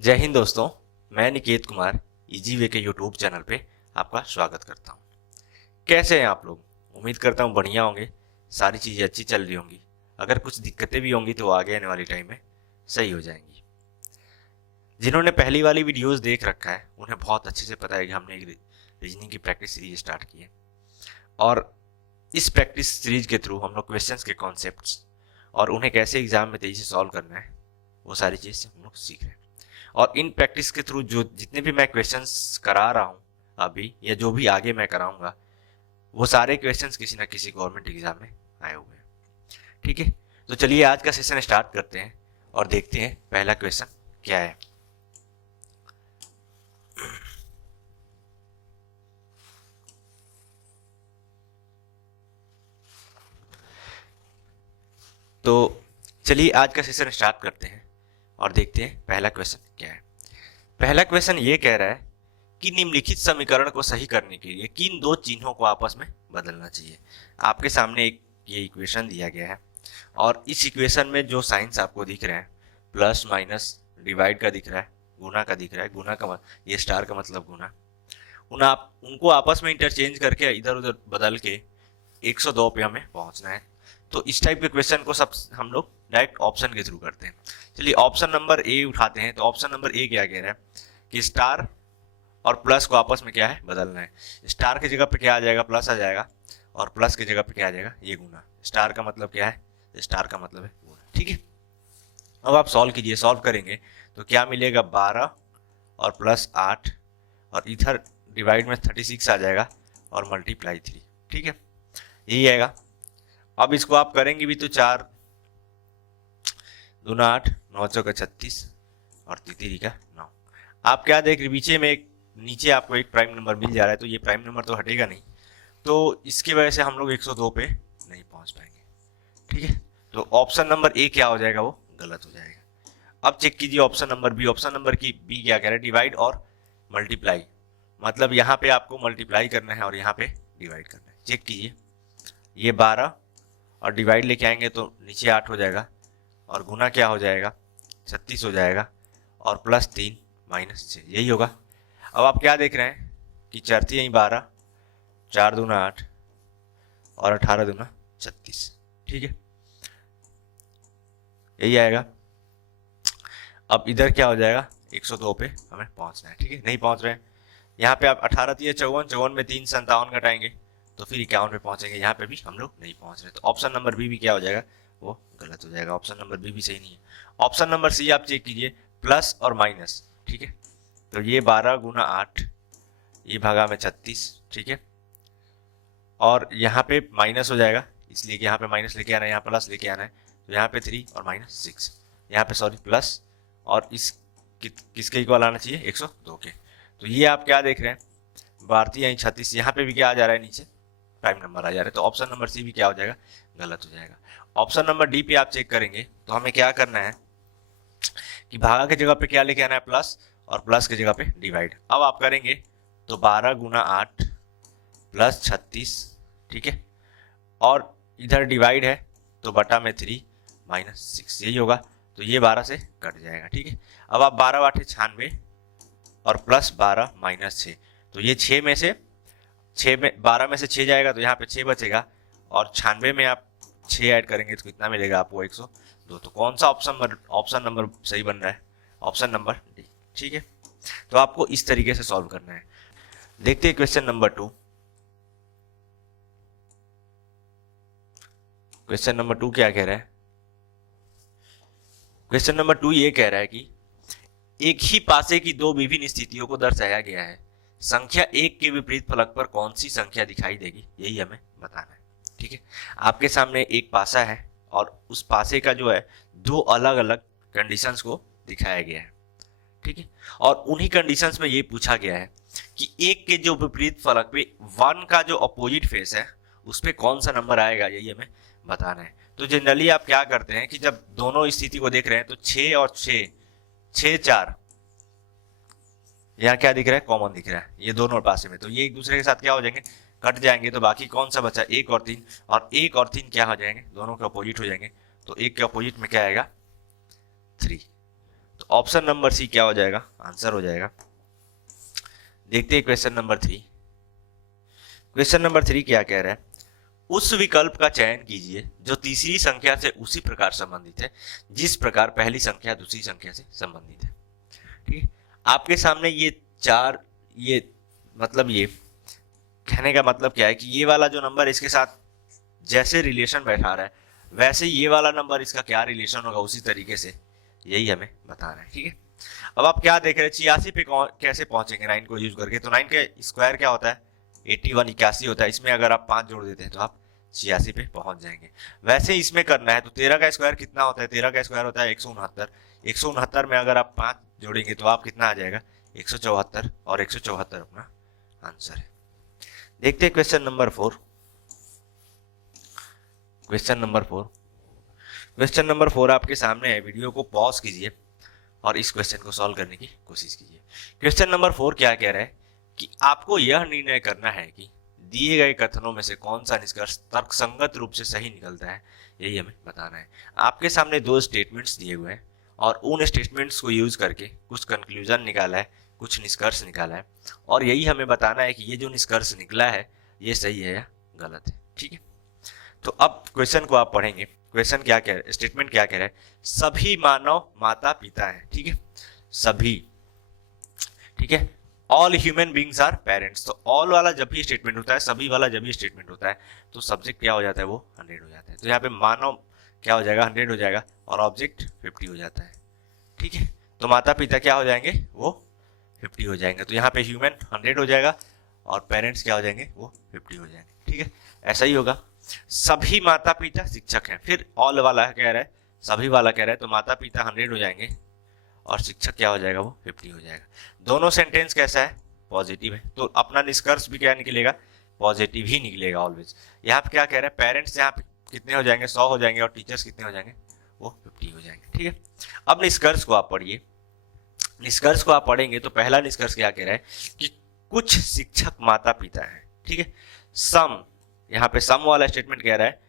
जय हिंद दोस्तों। मैं निकेत कुमार इजी वे के यूट्यूब चैनल पे आपका स्वागत करता हूँ। कैसे हैं आप लोग? उम्मीद करता हूँ बढ़िया होंगे, सारी चीज़ें अच्छी चल रही होंगी। अगर कुछ दिक्कतें भी होंगी तो आगे आने वाली टाइम में सही हो जाएंगी। जिन्होंने पहली वाली वीडियोस देख रखा है उन्हें बहुत अच्छे से पता है कि हमने एक रीजनिंग की प्रैक्टिस सीरीज स्टार्ट की है, और इस प्रैक्टिस सीरीज के थ्रू हम लोग क्वेश्चंस के कॉन्सेप्ट्स और उन्हें कैसे एग्जाम में तेजी से सॉल्व करना है वो सारी चीज़ हम लोग सीख रहे हैं। और इन प्रैक्टिस के थ्रू जो जितने भी मैं क्वेश्चंस करा रहा हूँ अभी या जो भी आगे मैं कराऊंगा वो सारे क्वेश्चंस किसी ना किसी गवर्नमेंट एग्जाम में आए हुए हैं। ठीक है, तो चलिए आज का सेशन स्टार्ट करते हैं और देखते हैं पहला क्वेश्चन क्या है। तो चलिए आज का सेशन स्टार्ट करते हैं और देखते हैं पहला क्वेश्चन क्या है। पहला क्वेश्चन ये कह रहा है कि निम्नलिखित समीकरण को सही करने के लिए किन दो चिन्हों को आपस में बदलना चाहिए। आपके सामने एक ये इक्वेशन दिया गया है और इस इक्वेशन में जो साइंस आपको दिख रहे हैं, प्लस माइनस डिवाइड का दिख रहा है, गुना का दिख रहा है, गुना का ये स्टार का मतलब गुना, उनको आपस में इंटरचेंज करके इधर उधर बदल के 102 पे हमें पहुंचना है। तो इस टाइप के क्वेश्चन को सब हम लोग डायरेक्ट ऑप्शन के थ्रू करते हैं। चलिए ऑप्शन नंबर ए उठाते हैं। तो ऑप्शन नंबर ए क्या कह रहा है कि स्टार और प्लस को आपस में क्या है बदलना है। स्टार की जगह पे क्या आ जाएगा, प्लस आ जाएगा, और प्लस की जगह पे क्या आ जाएगा, ये गुना। स्टार का मतलब क्या है, स्टार का मतलब है गुना। ठीक है, अब आप सॉल्व कीजिए। सॉल्व करेंगे तो क्या मिलेगा, 12 और प्लस 8 और इधर डिवाइड में 36 आ जाएगा और मल्टीप्लाई 3। ठीक है, यही आएगा। अब इसको आप करेंगे भी तो 4 दूना 8, 9 चौका 36 और तितरी का 9। आप क्या देख रहे पीछे में एक नीचे आपको एक प्राइम नंबर मिल जा रहा है, तो ये प्राइम नंबर तो हटेगा नहीं, तो इसकी वजह से हम लोग 102 पे नहीं पहुंच पाएंगे। ठीक है, तो ऑप्शन नंबर ए क्या हो जाएगा, वो गलत हो जाएगा। अब चेक कीजिए option number B. Option number की बी क्या कह रहा है, डिवाइड और मल्टीप्लाई, मतलब यहाँ पे आपको मल्टीप्लाई करना है और यहाँ पे डिवाइड करना है। चेक कीजिए, ये 12 और डिवाइड लेके आएंगे तो नीचे 8 हो जाएगा और गुना क्या हो जाएगा, 36 हो जाएगा और प्लस 3 माइनस 6, यही होगा। अब आप क्या देख रहे हैं कि चरती यहीं 12, 4 दूना 8 और 18 दूना 36। ठीक है, यही आएगा। अब इधर क्या हो जाएगा, 102 पे हमें पहुंचना है। ठीक है, नहीं पहुंच रहे हैं। यहाँ पे आप 18 3 54, 54 में 3 57 घटाएंगे तो फिर 51 पे पहुंचेंगे। यहाँ पे भी हम लोग नहीं पहुंच रहे, तो ऑप्शन नंबर बी भी क्या हो जाएगा, वो गलत हो जाएगा। ऑप्शन नंबर बी भी सही नहीं है। ऑप्शन नंबर सी आप चेक कीजिए, प्लस और माइनस। ठीक है, तो ये 12 गुना 8, ये भागा में 36। ठीक है, और यहाँ पे माइनस हो जाएगा, इसलिए कि यहाँ पे माइनस लेके आना है, यहाँ प्लस लेके आना है, तो यहाँ पे 3 और माइनस 6, यहाँ पे सॉरी प्लस, और इस किसके इक्वल आना चाहिए, 102 के। तो ये आप क्या देख रहे हैं, भारतीय यहीं 36, यहाँ पे भी क्या आ जा रहा है, नीचे प्राइम नंबर आ जा रहा है। तो ऑप्शन नंबर सी भी क्या हो जाएगा, गलत हो जाएगा। ऑप्शन नंबर डी पे आप चेक करेंगे तो हमें क्या करना है कि भागा की जगह पे क्या लेके आना है, प्लस, और प्लस की जगह पे डिवाइड। अब आप करेंगे तो 12 गुना 8 प्लस 36। ठीक है, और इधर डिवाइड है तो बटा में 3 माइनस 6, यही होगा। तो ये 12 से कट जाएगा। ठीक है, अब आप 12 8 96 और प्लस 12 माइनस 6, तो ये 6 में से 12 में से 6 जाएगा तो यहाँ पे 6 बचेगा, और 96 में आप 6 ऐड करेंगे तो कितना मिलेगा आपको, 102। तो कौन सा ऑप्शन नंबर सही बन रहा है, ऑप्शन नंबर डी। ठीक है, तो आपको इस तरीके से सॉल्व करना है। देखते हैं क्वेश्चन नंबर 2। क्वेश्चन नंबर 2 क्या कह रहा है, क्वेश्चन नंबर 2 ये कह रहा है कि एक ही पासे की दो विभिन्न स्थितियों को दर्शाया गया है, संख्या 1 के विपरीत फलक पर कौन सी संख्या दिखाई देगी, यही हमें बताना है। ठीक है, आपके सामने एक पासा है और उस पासे का जो है दो अलग अलग कंडीशंस को दिखाया गया है। ठीक है, और उन्हीं कंडीशंस में ये पूछा गया है कि एक के जो विपरीत फलक पे 1 का जो अपोजिट फेस है उस पे कौन सा नंबर आएगा, यही हमें बताना है। तो जनरली आप क्या करते हैं कि जब दोनों स्थिति को देख रहे हैं तो 6 और 6 6 4 यहाँ क्या दिख रहा है, कॉमन दिख रहा है, ये दोनों पासे में, तो ये एक दूसरे के साथ क्या हो जाएंगे, कट जाएंगे। तो बाकी कौन सा बचा, 1 और 3, और 1 और 3 क्या हो जाएंगे, दोनों के अपोजिट हो जाएंगे। तो 1 के अपोजिट में क्या आएगा, 3। तो ऑप्शन नंबर सी क्या हो जाएगा, आंसर हो जाएगा। देखते हैं क्वेश्चन नंबर 3। क्वेश्चन नंबर 3 क्या कह रहा है, उस विकल्प का चयन कीजिए जो तीसरी संख्या से उसी प्रकार संबंधित है जिस प्रकार पहली संख्या दूसरी संख्या से संबंधित है। ठीक है, आपके सामने ये चार, ये मतलब ये कहने का मतलब क्या है कि ये वाला जो नंबर इसके साथ जैसे रिलेशन बैठा रहा है वैसे ये वाला नंबर इसका क्या रिलेशन होगा उसी तरीके से यही हमें बताना है। ठीक है, अब आप क्या देख रहे हैं, 86 पे कैसे पहुंचेंगे 9 को यूज करके। तो 9 का स्क्वायर क्या होता है, 81 81 होता है। इसमें अगर आप 5 जोड़ देते हैं तो आप 86 पे पहुंच जाएंगे। वैसे इसमें करना है तो 13 का स्क्वायर कितना होता है, 13 का स्क्वायर होता है 169। 169 में अगर आप 5 जोड़ेंगे तो आप कितना आ जाएगा, 174, और 174 अपना आंसर है। देखते हैं question number 4। Question number 4, question number 4 आपके सामने है। वीडियो को पॉज कीजिए और इस क्वेश्चन को सॉल्व करने की कोशिश कीजिए। क्वेश्चन नंबर 4 क्या कह रहा है कि आपको यह निर्णय करना है कि दिए गए कथनों में से कौन सा निष्कर्ष तर्कसंगत रूप से सही निकलता है, यही हमें बताना है। आपके सामने 2 स्टेटमेंट्स दिए हुए हैं और उन स्टेटमेंट्स को यूज करके कुछ कंक्लूजन निकाला है, कुछ निष्कर्ष निकाला है, और यही हमें बताना है कि ये जो निष्कर्ष निकला है ये सही है या गलत है। ठीक है, तो अब क्वेश्चन को आप पढ़ेंगे। क्वेश्चन क्या कह रहा है, स्टेटमेंट क्या कह रहा है, सभी मानव माता पिता हैं। ठीक है, सभी, ठीक है, all human beings are parents. तो ऑल वाला जब भी स्टेटमेंट होता है, सभी वाला जब भी स्टेटमेंट होता है तो सब्जेक्ट क्या हो जाता है, वो 100 हो जाता है। तो यहाँ पे मानव क्या हो जाएगा, 100 हो जाएगा, और ऑब्जेक्ट 50 हो जाता है। ठीक है, तो माता पिता क्या हो जाएंगे, वो 50 हो जाएंगे। तो यहाँ पे ह्यूमन 100 हो जाएगा और पेरेंट्स क्या हो जाएंगे, वो 50 हो जाएंगे। ठीक है, ऐसा ही होगा। सभी माता पिता शिक्षक हैं, फिर ऑल वाला कह रहा है, सभी वाला कह रहा है, तो माता पिता 100 हो जाएंगे और शिक्षक क्या हो जाएगा, वो 50 हो जाएगा। दोनों सेंटेंस कैसा है, पॉजिटिव है, तो अपना निष्कर्ष भी क्या निकलेगा, पॉजिटिव ही निकलेगा ऑलवेज। यहाँ पे क्या कह रहा है, पेरेंट्स यहाँ पे कितने हो जाएंगे, 100 हो जाएंगे, और टीचर्स कितने हो जाएंगे, वो 50 हो जाएंगे। ठीक है, अब निष्कर्ष को आप पढ़िए। निष्कर्ष को आप पढ़ेंगे तो पहला निष्कर्ष क्या कह रहा है कि कुछ शिक्षक माता पिता हैं। ठीक है, सम, यहाँ पे सम वाला स्टेटमेंट कह रहा है।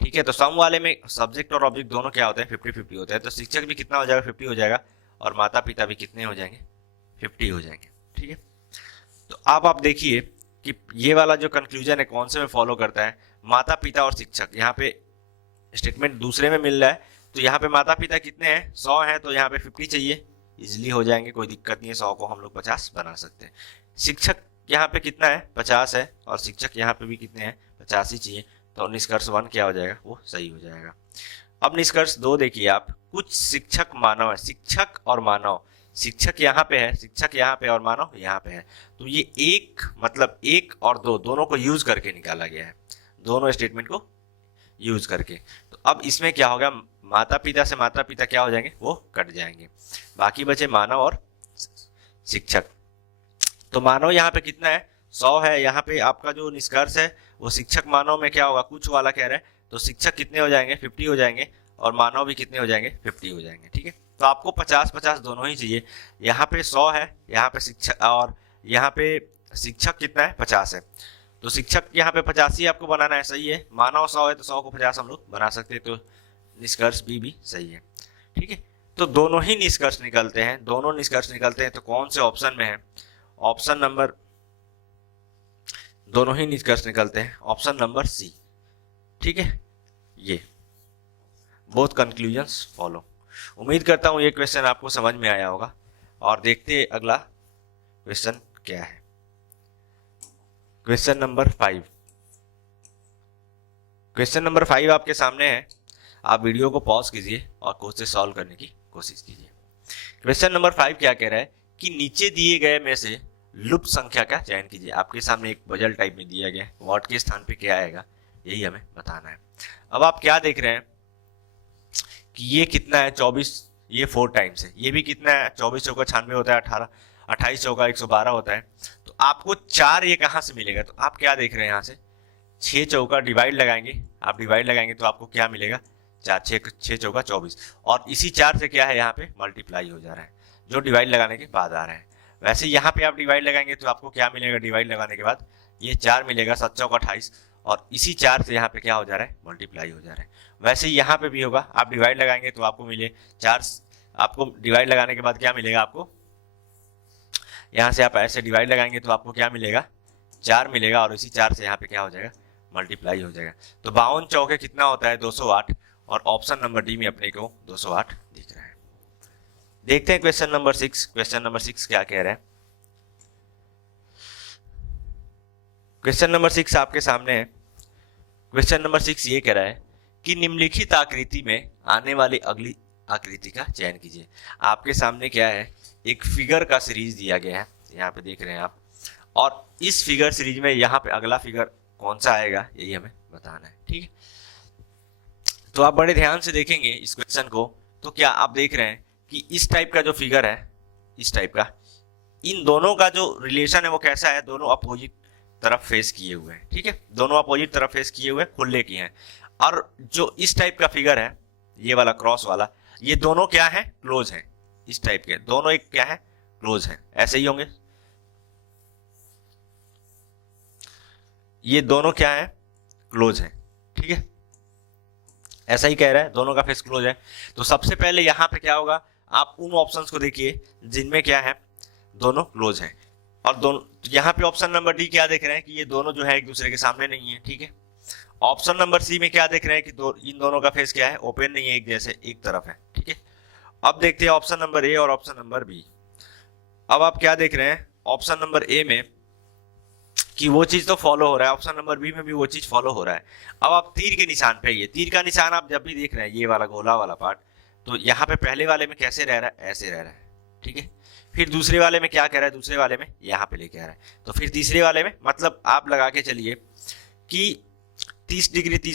ठीक है, तो सम वाले में सब्जेक्ट और ऑब्जेक्ट दोनों क्या होते हैं, 50-50 होते हैं। तो शिक्षक भी कितना हो जाएगा, 50 हो जाएगा, और माता पिता भी कितने हो जाएंगे, 50 हो जाएंगे। ठीक है, तो आप देखिए कि ये वाला जो कंक्लूजन है कौन से में फॉलो करता है, माता पिता और शिक्षक। यहाँ पे स्टेटमेंट दूसरे में मिल रहा है, तो यहाँ पे माता पिता कितने हैं, 100 हैं, तो यहाँ पे 50 चाहिए, इजिली हो जाएंगे, कोई दिक्कत नहीं है। 100 को हम लोग 50 बना सकते हैं। शिक्षक यहाँ पे कितना है, 50 है, और शिक्षक यहाँ पे भी कितने हैं, 50 ही चाहिए। तो निष्कर्ष 1 क्या हो जाएगा, वो सही हो जाएगा। अब निष्कर्ष 2 देखिए आप, कुछ शिक्षक मानव है, शिक्षक और मानव, शिक्षक यहाँ पे है, शिक्षक यहाँ पे, और मानव यहाँ पे है। तो ये एक मतलब 1 और 2 दोनों को यूज करके निकाला गया है, दोनों स्टेटमेंट को यूज करके। तो अब इसमें क्या होगा, माता पिता से माता पिता क्या हो जाएंगे, वो कट जाएंगे, बाकी बचे मानव और शिक्षक। तो मानव यहाँ पे कितना है, 100 है। यहाँ पे आपका जो निष्कर्ष है वो शिक्षक मानव में क्या होगा, कुछ वाला कह रहा है, तो शिक्षक कितने हो जाएंगे, 50 हो जाएंगे, और मानव भी कितने हो जाएंगे, 50 हो जाएंगे। ठीक है, तो आपको 50-50 दोनों ही चाहिए। यहाँ पे 100 है, यहाँ पे शिक्षक, और यहाँ पे शिक्षक कितना है, 50 है, तो शिक्षक यहाँ पे 50 ही आपको बनाना है, सही है। मानव 100 है तो 100 को 50 हम लोग बना सकते हैं, तो निष्कर्ष बी भी सही है। ठीक है, तो दोनों ही निष्कर्ष निकलते हैं, दोनों निष्कर्ष निकलते हैं। तो कौन से ऑप्शन में है, ऑप्शन नंबर, दोनों ही निष्कर्ष निकलते हैं, ऑप्शन नंबर सी। ठीक है, ये बोथ कंक्लूजन्स फॉलो। उम्मीद करता हूं ये क्वेश्चन आपको समझ में आया होगा, और देखते हैं अगला क्वेश्चन क्या है। Question number 5। क्वेश्चन नंबर 5 आपके सामने है। आप वीडियो को पॉज कीजिए और कोड से सॉल्व करने की कोशिश कीजिए। क्वेश्चन नंबर 5 क्या कह रहा है कि नीचे दिए गए में से लुप्त संख्या का चयन कीजिए। आपके सामने एक पजल टाइप में दिया गया है, व्हाट के स्थान पे क्या आएगा यही हमें बताना है। अब आप क्या देख रहे हैं कि ये कितना है, 24, ये 4 टाइम्स है, ये भी कितना है, 24 चौका 96 होता है, 18, 28 चौका 112 होता है। तो आपको 4 ये कहाँ से मिलेगा, तो आप क्या देख रहे हैं यहाँ से, 6 चौका डिवाइड लगाएंगे, आप डिवाइड लगाएंगे तो आपको क्या मिलेगा, 6 चौका 24, और इसी 4 से क्या है यहाँ पे मल्टीप्लाई हो जा रहा है, जो डिवाइड लगाने के बाद आ रहा है। वैसे यहाँ पे आप डिवाइड लगाएंगे तो आपको क्या मिलेगा, डिवाइड लगाने के बाद ये 4 मिलेगा, 7 चौका 28, और इसी 4 से यहाँ पे क्या हो जा रहा है, मल्टीप्लाई हो जा रहा है। वैसे यहाँ पे भी होगा, आप डिवाइड लगाएंगे तो आपको मिले 4 आपको डिवाइड लगाने के बाद क्या मिलेगा आपको, यहाँ से आप ऐसे डिवाइड लगाएंगे तो आपको क्या मिलेगा, 4 मिलेगा, और इसी 4 से यहाँ पे क्या हो जाएगा, मल्टीप्लाई हो जाएगा। तो 52 चौके कितना होता है, 208, और ऑप्शन नंबर डी में अपने को 208 दिख रहा है। देखते हैं क्वेश्चन नंबर 6। क्वेश्चन नंबर 6 क्या कह रहा है। क्वेश्चन नंबर 6 आपके सामने है। क्वेश्चन नंबर 6 ये कह रहा है कि निम्नलिखित आकृति में आने वाली अगली आकृति का चयन कीजिए। आपके सामने क्या है, एक फिगर का सीरीज दिया गया है, यहाँ पे देख रहे हैं आप, और इस फिगर सीरीज में यहाँ पे अगला फिगर कौन सा आएगा यही हमें बताना है। ठीक है, तो आप बड़े ध्यान से देखेंगे इस क्वेश्चन को, तो क्या आप देख रहे हैं कि इस टाइप का जो फिगर है, इस टाइप का, इन दोनों का जो रिलेशन है वो कैसा है, दोनों अपोजिट तरफ फेस किए हुए हैं। ठीक है, दोनों अपोजिट तरफ फेस किए हुए, खुले किए हैं। और जो इस टाइप का फिगर है, ये वाला क्रॉस वाला, ये दोनों क्या है, क्लोज है। इस टाइप के दोनों एक क्या है, क्लोज है, ऐसे ही होंगे। ये दोनों क्या है, क्लोज है। ठीक है, ऐसा ही कह रहा है, दोनों का फेस क्लोज है। तो सबसे पहले यहां पे क्या होगा, आप उन ऑप्शंस को देखिए जिनमें क्या है, दोनों क्लोज है। और दोनों यहाँ पे ऑप्शन नंबर डी क्या देख रहे हैं कि ये दोनों जो है एक दूसरे के सामने नहीं है। ठीक है, ऑप्शन नंबर सी में क्या देख रहे हैं कि इन दोनों का फेस क्या है, ओपन नहीं है, एक जैसे एक तरफ है। ठीक है, अब देखते हैं ऑप्शन नंबर ए और ऑप्शन नंबर बी। अब आप क्या देख रहे हैं, ऑप्शन नंबर ए में कि वो चीज तो फॉलो हो रहा है, ऑप्शन नंबर बी में भी वो चीज फॉलो हो रहा है। अब आप तीर के निशान पे, ये तीर का निशान आप जब भी देख रहे हैं, ये वाला गोला वाला पार्ट, तो यहाँ पे पहले वाले में कैसे रह रहा है, ऐसे रह रहा है। ठीक है, फिर दूसरे वाले में क्या कह रहा है, दूसरे वाले में यहाँ पे लेके आ रहा है। तो फिर तीसरे वाले में, मतलब आप लगा के चलिए कि 30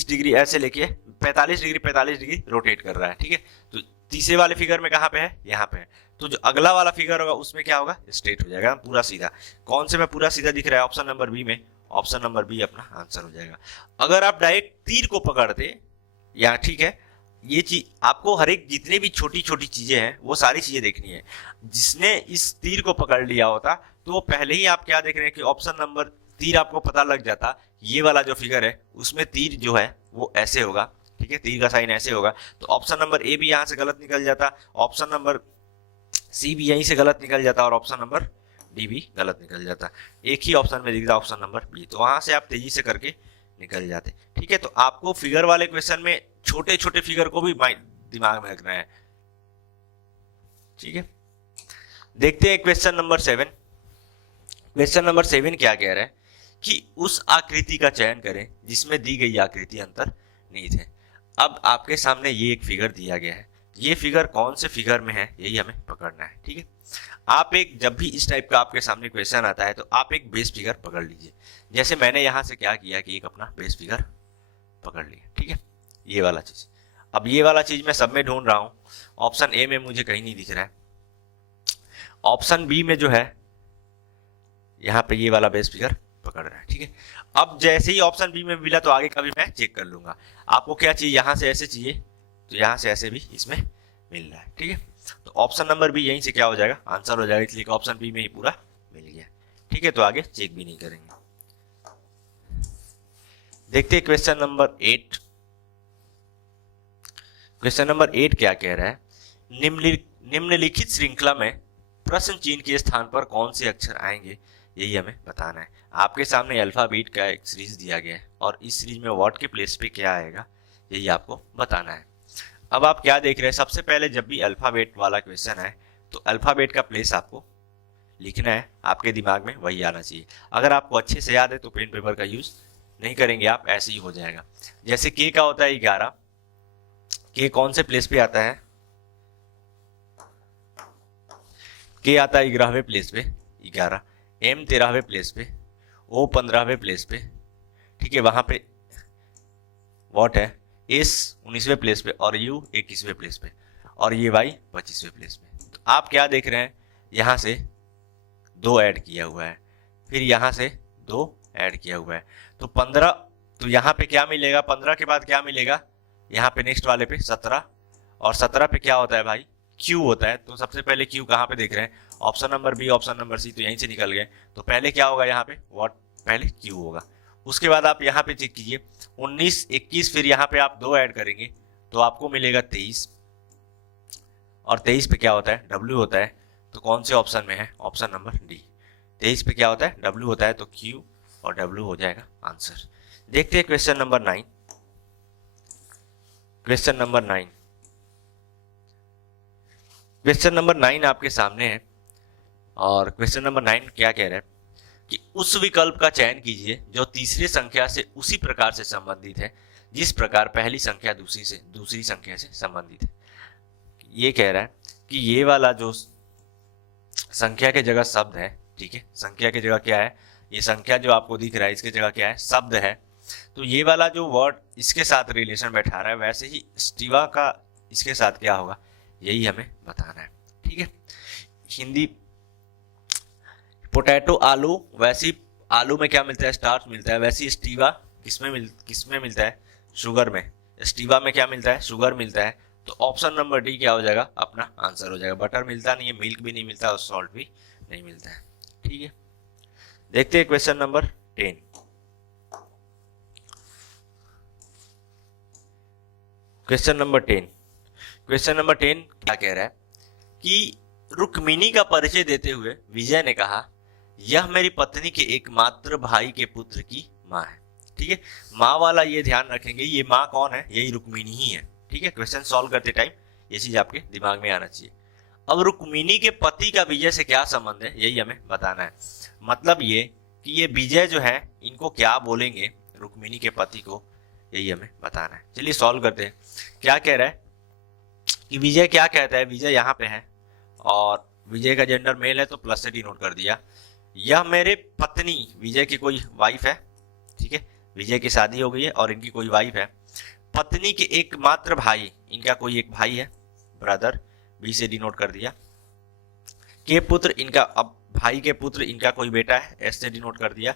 डिग्री ऐसे लेके 45 डिग्री रोटेट कर रहा है। ठीक है, तो तीसरे वाले फिगर में कहाँ पे है, यहाँ पे है। तो जो अगला वाला फिगर होगा उसमें क्या होगा, स्ट्रेट हो जाएगा, पूरा सीधा। कौन से में पूरा सीधा दिख रहा है, ऑप्शन नंबर बी में। ऑप्शन नंबर बी अपना आंसर हो जाएगा। अगर आप डायरेक्ट तीर को पकड़ते या, ठीक है, ये चीज आपको हर एक जितने भी छोटी छोटी चीजें हैं वो सारी चीजें देखनी है। जिसने इस तीर को पकड़ लिया होता तो वो पहले ही आप क्या देख रहे हैं कि ऑप्शन नंबर तीर आपको पता लग जाता, ये वाला जो फिगर है उसमें तीर जो है वो ऐसे होगा। ठीक है, तीर का साइन ऐसे होगा। तो ऑप्शन नंबर ए भी यहाँ से गलत निकल जाता, ऑप्शन नंबर सी भी यहीं से गलत निकल जाता, और ऑप्शन नंबर डी भी गलत निकल जाता। एक ही ऑप्शन में दिखता ऑप्शन नंबर बी, तो वहां से आप तेजी से करके निकल जाते। ठीक है, तो आपको फिगर वाले क्वेश्चन में छोटे छोटे फिगर को भी दिमाग में रखना है। ठीक है, देखते हैं क्वेश्चन नंबर 7। क्वेश्चन नंबर 7 क्या कह रहा है कि उस आकृति का चयन करें जिसमें दी गई आकृति अंतर्निहित है। अब आपके सामने ये एक फिगर दिया गया है, ये फिगर कौन से फिगर में है यही हमें पकड़ना है। ठीक है, आप एक जब भी इस टाइप का आपके सामने क्वेश्चन आता है तो आप एक बेस फिगर पकड़ लीजिए। जैसे मैंने यहां से क्या किया कि एक अपना बेस फिगर पकड़ लिया। ठीक है, ये वाला चीज। अब ये वाला चीज मैं सब में ढूंढ रहा हूं, ऑप्शन ए में मुझे कहीं नहीं दिख रहा है। ऑप्शन बी में जो है यहाँ पे ये वाला बेस फिगर पकड़ रहा है। ठीक है, अब जैसे ही ऑप्शन बी में मिला तो आगे का भी मैं चेक कर लूंगा। आपको क्या चाहिए, यहाँ से ऐसे चाहिए तो यहाँ से ऐसे भी इसमें मिल रहा है। ठीक है, तो ऑप्शन नंबर बी यहीं से क्या हो जाएगा, आंसर हो जाएगा, इसलिए ऑप्शन बी में ही पूरा मिल गया। ठीक है, तो आगे चेक भी नहीं करेंगे। देखते हैं क्वेश्चन नंबर 8। क्वेश्चन नंबर 8 क्या कह रहा है, निम्नलिखित श्रृंखला में प्रश्न चिन्ह के स्थान पर कौन से अक्षर आएंगे यही हमें बताना है। आपके सामने अल्फाबेट का एक सीरीज दिया गया है और इस सीरीज में व्हाट के प्लेस पे क्या आएगा यही आपको बताना है। अब आप क्या देख रहे हैं, सबसे पहले जब भी अल्फाबेट वाला क्वेश्चन है तो अल्फाबेट का प्लेस आपको लिखना है, आपके दिमाग में वही आना चाहिए। अगर आपको अच्छे से याद है तो पेन पेपर का यूज नहीं करेंगे आप, ऐसे ही हो जाएगा। जैसे के का होता है 11, के कौन से प्लेस पे आता है, के आता है 11वें प्लेस पे 11, एम 13वें प्लेस पे, ओ 15वें प्लेस पे। ठीक है, वहां पे व्हाट है, एस 19वें प्लेस पे और यू 21वें प्लेस पे और ये वाई 25वें प्लेस पे। तो आप क्या देख रहे हैं, यहां से 2 ऐड किया हुआ है, फिर यहां से 2 ऐड किया हुआ है, तो 15। तो यहाँ पे क्या मिलेगा, 15 के बाद क्या मिलेगा, यहाँ पे नेक्स्ट वाले पे 17, और 17 पे क्या होता है भाई, क्यू होता है। तो सबसे पहले क्यू कहाँ पे देख रहे हैं, option number B, option number C, तो यहीं से निकल गए। तो पहले क्या होगा यहाँ पे, व्हाट, पहले क्यू होगा। उसके बाद आप यहाँ पे चेक कीजिए 19, 21, फिर यहाँ पे आप 2 ऐड करेंगे तो आपको मिलेगा 23, और 23 पे क्या होता है, W होता है। तो कौन से ऑप्शन में है, ऑप्शन नंबर डी। 23 पे क्या होता है, W होता है, तो Q और W हो जाएगा आंसर। देखते हैं question number 9। Question number 9, question number 9 आपके सामने है। और क्वेश्चन नंबर 9 क्या कह रहा है कि उस विकल्प का चयन कीजिए जो तीसरी संख्या से उसी प्रकार से संबंधित है जिस प्रकार पहली संख्या दूसरी संख्या से संबंधित है। ये कह रहा है कि ये वाला जो संख्या के जगह शब्द है, ठीक है, संख्या की जगह क्या है, ये संख्या जो आपको दिख रहा है इसके जगह क्या है, शब्द है। तो ये वाला जो वर्ड इसके साथ रिलेशन बैठा रहा है, वैसे ही स्टीवा का इसके साथ क्या होगा, यही हमें बताना है। ठीक है, हिंदी पोटैटो आलू, वैसे ही आलू में क्या मिलता है, स्टार्च मिलता है। वैसे ही स्टीवा किसमें मिलता है, शुगर में। स्टीवा में क्या मिलता है, शुगर मिलता है। तो ऑप्शन नंबर डी क्या हो जाएगा, अपना आंसर हो जाएगा। बटर मिलता नहीं है, मिल्क भी नहीं मिलता और सॉल्ट भी नहीं मिलता है। ठीक है, देखते हैं question number 10। Question number 10, question number 10 क्या कह रहा है कि रुक्मिणी का परिचय देते हुए विजय ने कहा, यह मेरी पत्नी के एकमात्र भाई के पुत्र की माँ है। ठीक है, माँ वाला ये ध्यान रखेंगे, ये माँ कौन है, यही रुक्मिणी ही है। ठीक है, क्वेश्चन सॉल्व करते टाइम ये चीज आपके दिमाग में आना चाहिए। अब रुक्मिणी के पति का विजय से क्या संबंध है, यही हमें बताना है। मतलब ये कि ये विजय जो है इनको क्या बोलेंगे, रुक्मिणी के पति को, यही हमें बताना है। चलिए सॉल्व करते हैं। क्या कह रहा है कि विजय क्या कहता है, विजय यहाँ पे है और विजय का जेंडर मेल है तो प्लस से डिनोट कर दिया। यह मेरे पत्नी, विजय की कोई वाइफ है। ठीक है, विजय की शादी हो गई है और इनकी कोई वाइफ है। पत्नी के एकमात्र भाई, इनका कोई एक भाई है, ब्रदर, बी से डिनोट कर दिया। के पुत्र, इनका अब भाई के पुत्र इनका कोई बेटा है, एस से डिनोट कर दिया।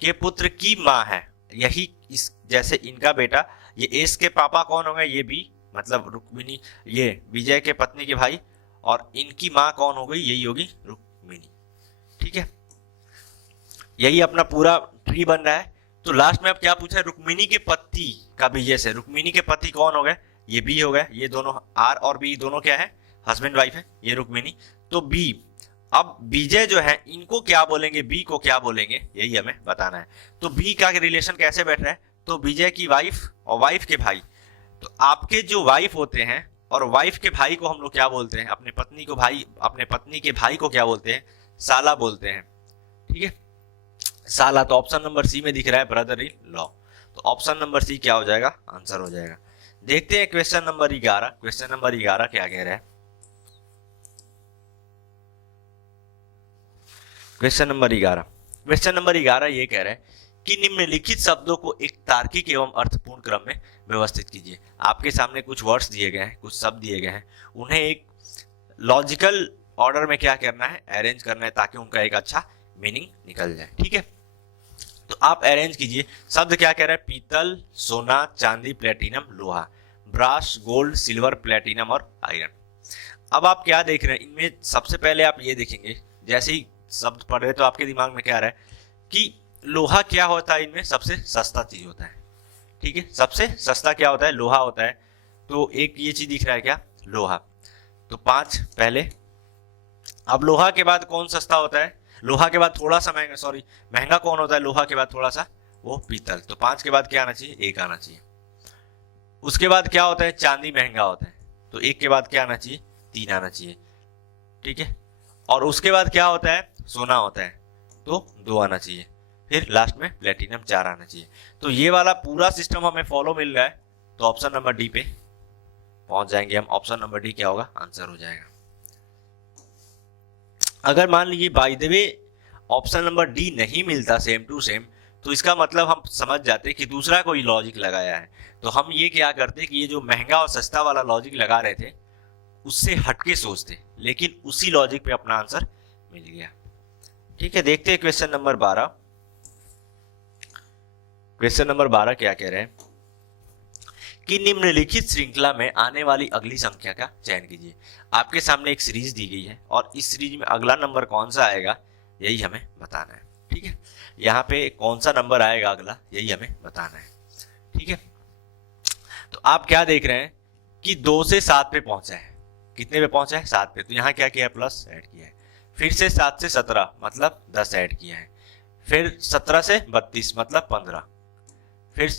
के पुत्र की माँ है, यही इस जैसे इनका बेटा, ये एस के पापा कौन हो गए, ये बी, मतलब रुक्मिणी, ये विजय के पत्नी के भाई, और इनकी माँ कौन हो गई, यही होगी रुक्मिणी। ठीक है, यही अपना पूरा ट्री बन रहा है। तो लास्ट में अब क्या पूछा है, रुक्मिणी के पति का विजय से, रुक्मिणी के पति कौन हो गए, ये बी हो गए। ये दोनों आर और बी दोनों क्या है, हस्बैंड वाइफ है, ये रुक्मिणी, तो बी। अब विजय जो है इनको क्या बोलेंगे, बी को क्या बोलेंगे, यही हमें बताना है। तो बी का रिलेशन कैसे बैठ रहा है, तो विजय की वाइफ और वाइफ के भाई। तो आपके जो वाइफ होते हैं और वाइफ के भाई को हम लोग क्या बोलते हैं, अपने पत्नी को भाई, अपने पत्नी के भाई को क्या बोलते हैं, साला बोलते हैं। ठीक है, साला। तो ऑप्शन नंबर सी में दिख रहा है ब्रदर इन लॉ, तो ऑप्शन नंबर सी क्या हो जाएगा, आंसर हो जाएगा। देखते हैं क्वेश्चन नंबर 11। क्वेश्चन नंबर 11 क्या कह रहा है, क्वेश्चन नंबर 11, क्वेश्चन नंबर 11 ये कह रहा है कि निम्नलिखित शब्दों को एक तार्किक एवं अर्थपूर्ण क्रम में व्यवस्थित कीजिए। आपके सामने कुछ वर्ड्स दिए गए हैं, कुछ शब्द दिए गए हैं, उन्हें एक लॉजिकल ऑर्डर में क्या करना है, अरेंज करना है, ताकि उनका एक अच्छा मीनिंग निकल जाए। ठीक है, तो आप अरेंज कीजिए। शब्द क्या कह रहा है, पीतल, सोना, चांदी, प्लेटिनम, लोहा, ब्रास, गोल्ड, सिल्वर, प्लेटिनम और आयरन। अब आप क्या देख रहे हैं, इनमें सबसे पहले आप ये देखेंगे, जैसे ही शब्द पढ़ रहे तो आपके दिमाग में क्या आ रहा है कि लोहा क्या होता है, इनमें सबसे सस्ता चीज होता है। ठीक है, सबसे सस्ता क्या होता है, लोहा होता है। तो एक ये चीज दिख रहा है क्या, लोहा, तो 5 पहले। अब लोहा के बाद कौन सस्ता होता है, लोहा के बाद थोड़ा सा महंगा, सॉरी महंगा कौन होता है, लोहा के बाद थोड़ा सा, वो पीतल। तो 5 के बाद क्या आना चाहिए, 1 आना चाहिए। उसके बाद क्या होता है, चांदी महंगा होता है, तो 1 के बाद क्या आना चाहिए, 3 आना चाहिए। ठीक है, और उसके बाद क्या होता है, सोना होता है, तो 2 आना चाहिए। फिर लास्ट में प्लेटिनम 4 आना चाहिए। तो ये वाला पूरा सिस्टम हमें फॉलो मिल रहा है, तो ऑप्शन नंबर डी पे पहुंच जाएंगे हम। ऑप्शन नंबर डी क्या होगा, आंसर हो जाएगा। अगर मान लीजिए by the way option number D नहीं मिलता सेम टू सेम, तो इसका मतलब हम समझ जाते कि दूसरा कोई लॉजिक लगाया है। तो हम ये क्या करते कि ये जो महंगा और सस्ता वाला लॉजिक लगा रहे थे उससे हटके सोचते, लेकिन उसी लॉजिक पे अपना आंसर मिल गया। ठीक है, देखते हैं क्वेश्चन नंबर 12। क्वेश्चन नंबर 12 क्या कह रहे हैं कि निम्नलिखित श्रृंखला में आने वाली अगली संख्या का चयन कीजिए। आपके सामने एक सीरीज दी गई है और इस सीरीज में अगला नंबर कौन सा आएगा, यही हमें बताना है। ठीक है, यहाँ पे कौन सा नंबर आएगा अगला, यही हमें बताना है। ठीक है, तो आप क्या देख रहे हैं कि 2 से 7 पे पहुंचा है। कितने पे पहुंचा है 7 पे, तो यहाँ क्या किया है प्लस ऐड किया है। फिर से 7 से 17 मतलब 10 ऐड किया है। फिर 17 से 32 मतलब 15। फिर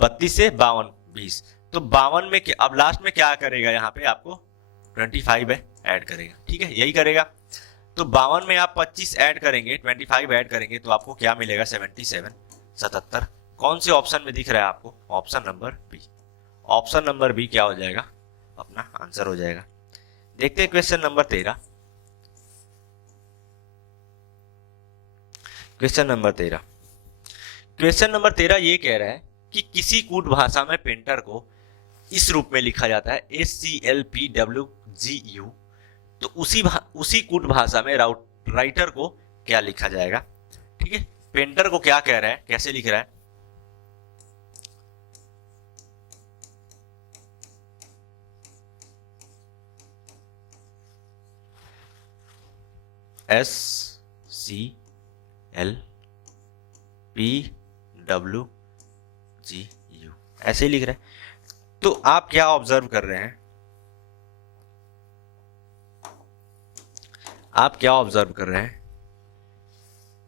32 से 52 20। तो 52 में अब लास्ट में क्या करेगा, यहाँ पे आपको 25 है ऐड करेगा, ठीक है यही करेगा। तो 52 में आप 25 ऐड करेंगे, 25 ऐड करेंगे तो आपको क्या मिलेगा 77 77। कौन से ऑप्शन में दिख रहा है आपको, option number B. Option number B क्या हो जाएगा, अपना आंसर हो जाएगा। देखते हैं question number 13। Question number 13, question number 13 ये कह रहा है कि किसी कूट भाषा में पेंटर को इस रूप में लिखा जाता है SCLPWGU, तो उसी कूट भाषा में राइटर को क्या लिखा जाएगा, ठीक है। पेंटर को क्या कह रहा है, कैसे लिख रहा है, SCLPWGU ऐसे ही लिख रहा है। तो आप क्या ऑब्जर्व कर रहे हैं, आप क्या ऑब्जर्व कर रहे हैं,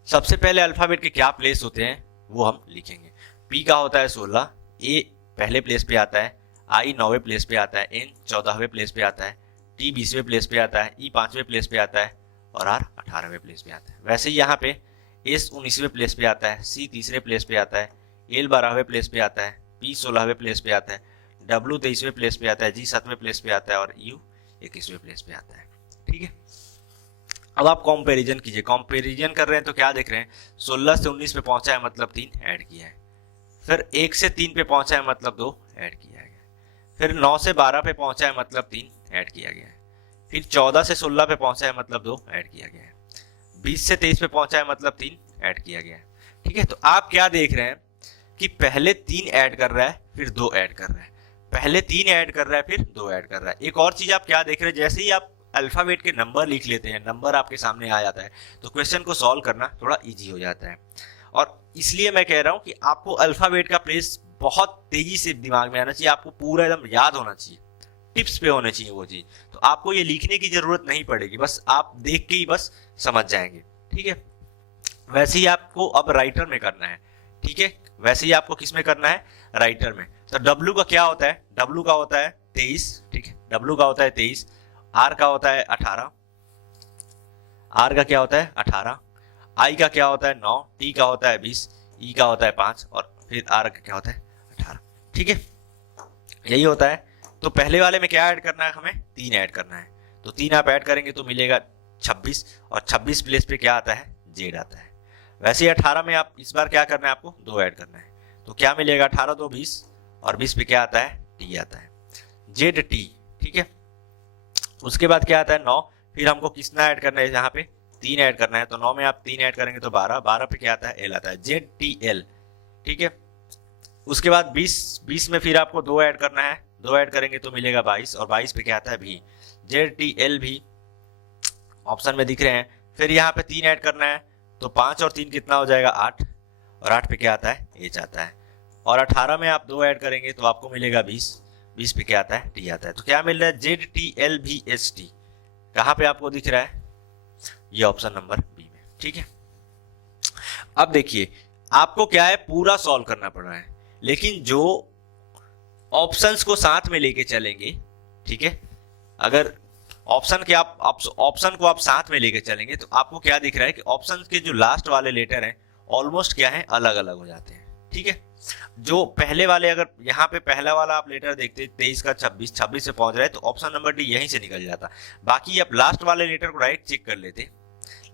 सबसे पहले अल्फाबेट के क्या प्लेस होते हैं वो हम लिखेंगे। P का होता है 16, A पहले प्लेस पे आता है, I 9वें प्लेस पे आता है, N 14वें प्लेस पे आता है, T 20वें प्लेस पे आता है, E 5वें प्लेस पे आता है और R 18वें प्लेस पे आता है। वैसे ही यहाँ पे S 19वें प्लेस पे आता है, C 3रे प्लेस पे आता है, L 12वें प्लेस पे आता है, P 16वें प्लेस पे आता है, W 23वें प्लेस पे आता है, G 7वें प्लेस पे आता है और U 21वें प्लेस पे आता है, ठीक है। अब आप कंपैरिजन कीजिए, कंपैरिजन कर रहे हैं तो क्या देख रहे हैं, 16 से 19 पे पहुंचा है मतलब 3 ऐड किया है। फिर 1 से 3 पे पहुंचा है मतलब 2 ऐड किया गया। फिर 9 से 12 पे पहुंचा है मतलब 3 ऐड किया गया है। फिर 14 से 16 पे पहुंचा है मतलब 2 ऐड किया गया है। 20 से 23 पे पहुंचा है मतलब 3 ऐड किया गया है, ठीक है। तो आप क्या देख रहे हैं कि पहले 3 ऐड कर रहा है फिर 2 ऐड कर रहा है, पहले 3 ऐड कर रहा है फिर 2 ऐड कर रहा है। एक और चीज आप क्या देख रहे हैं, जैसे ही आप अल्फाबेट के नंबर लिख लेते हैं, नंबर आपके सामने आ जाता है तो क्वेश्चन को सॉल्व करना थोड़ा इजी हो जाता है। और इसलिए मैं कह रहा हूं कि आपको अल्फाबेट का प्लेस बहुत तेजी से दिमाग में आना चाहिए, आपको पूरा एकदम याद होना चाहिए, टिप्स पे होने चाहिए वो चीज। तो आपको ये लिखने की जरूरत नहीं पड़ेगी, बस आप देख के ही बस समझ जाएंगे, ठीक है। वैसे ही आपको अब राइटर में करना है, ठीक है, वैसे ही आपको किस में करना है, राइटर में। तो W का क्या होता है, W का होता है 23, ठीक है, W का होता है 23, R का होता है 18, R का क्या होता है 18, I का क्या होता है 9, T का होता है 20, E का होता है 5 और फिर R का क्या होता है 18, ठीक है, यही होता है। तो पहले वाले में क्या ऐड करना है, हमें 3 ऐड करना है, तो 3 आप ऐड करेंगे तो मिलेगा 26 और 26 प्लेस पे क्या आता है, Z आता है। वैसे ही 18 में आप इस बार क्या करना है, आपको 2 ऐड करना है, तो क्या मिलेगा 18 2 20 और 20 पे क्या आता है, T आता है, ZT, ठीक है। उसके बाद क्या आता है 9, फिर हमको कितना ऐड करना है, यहाँ पे 3 ऐड करना है, तो 9 में आप 3 ऐड करेंगे तो 12, 12 पे क्या आता है, L आता है, ZTL, ठीक है। उसके बाद 20 में फिर आपको 2 ऐड करना है, 2 ऐड करेंगे तो मिलेगा 22 और 22 पे क्या आता है, भी ZTL भी ऑप्शन में दिख रहे हैं। फिर यहाँ पे 3 ऐड करना है, तो 5 और 3 कितना हो जाएगा 8 और 8 पे क्या आता है, H आता है। और 18 में आप 2 ऐड करेंगे तो आपको मिलेगा 20, 20 पे क्या आता है, T आता है। तो क्या मिल रहा है, ZTLVST कहाँ पे आपको दिख रहा है, ये ऑप्शन नंबर बी में, ठीक है। अब देखिए आपको क्या है, पूरा सॉल्व करना पड़ रहा है, लेकिन जो ऑप्शंस को साथ में लेके चलेंगे, ठीक है, अगर ऑप्शन के आप ऑप्शन को आप साथ में लेके चलेंगे तो आपको क्या दिख रहा है कि ऑप्शन के जो लास्ट वाले लेटर हैं ऑलमोस्ट क्या है, अलग अलग हो जाते हैं, ठीक है। जो पहले वाले, अगर यहाँ पे पहला वाला आप लेटर देखते 23 का 26, 26 से पहुंच रहा है तो ऑप्शन नंबर डी यहीं से निकल जाता। बाकी आप लास्ट वाले लेटर को डायरेक्ट चेक कर लेते,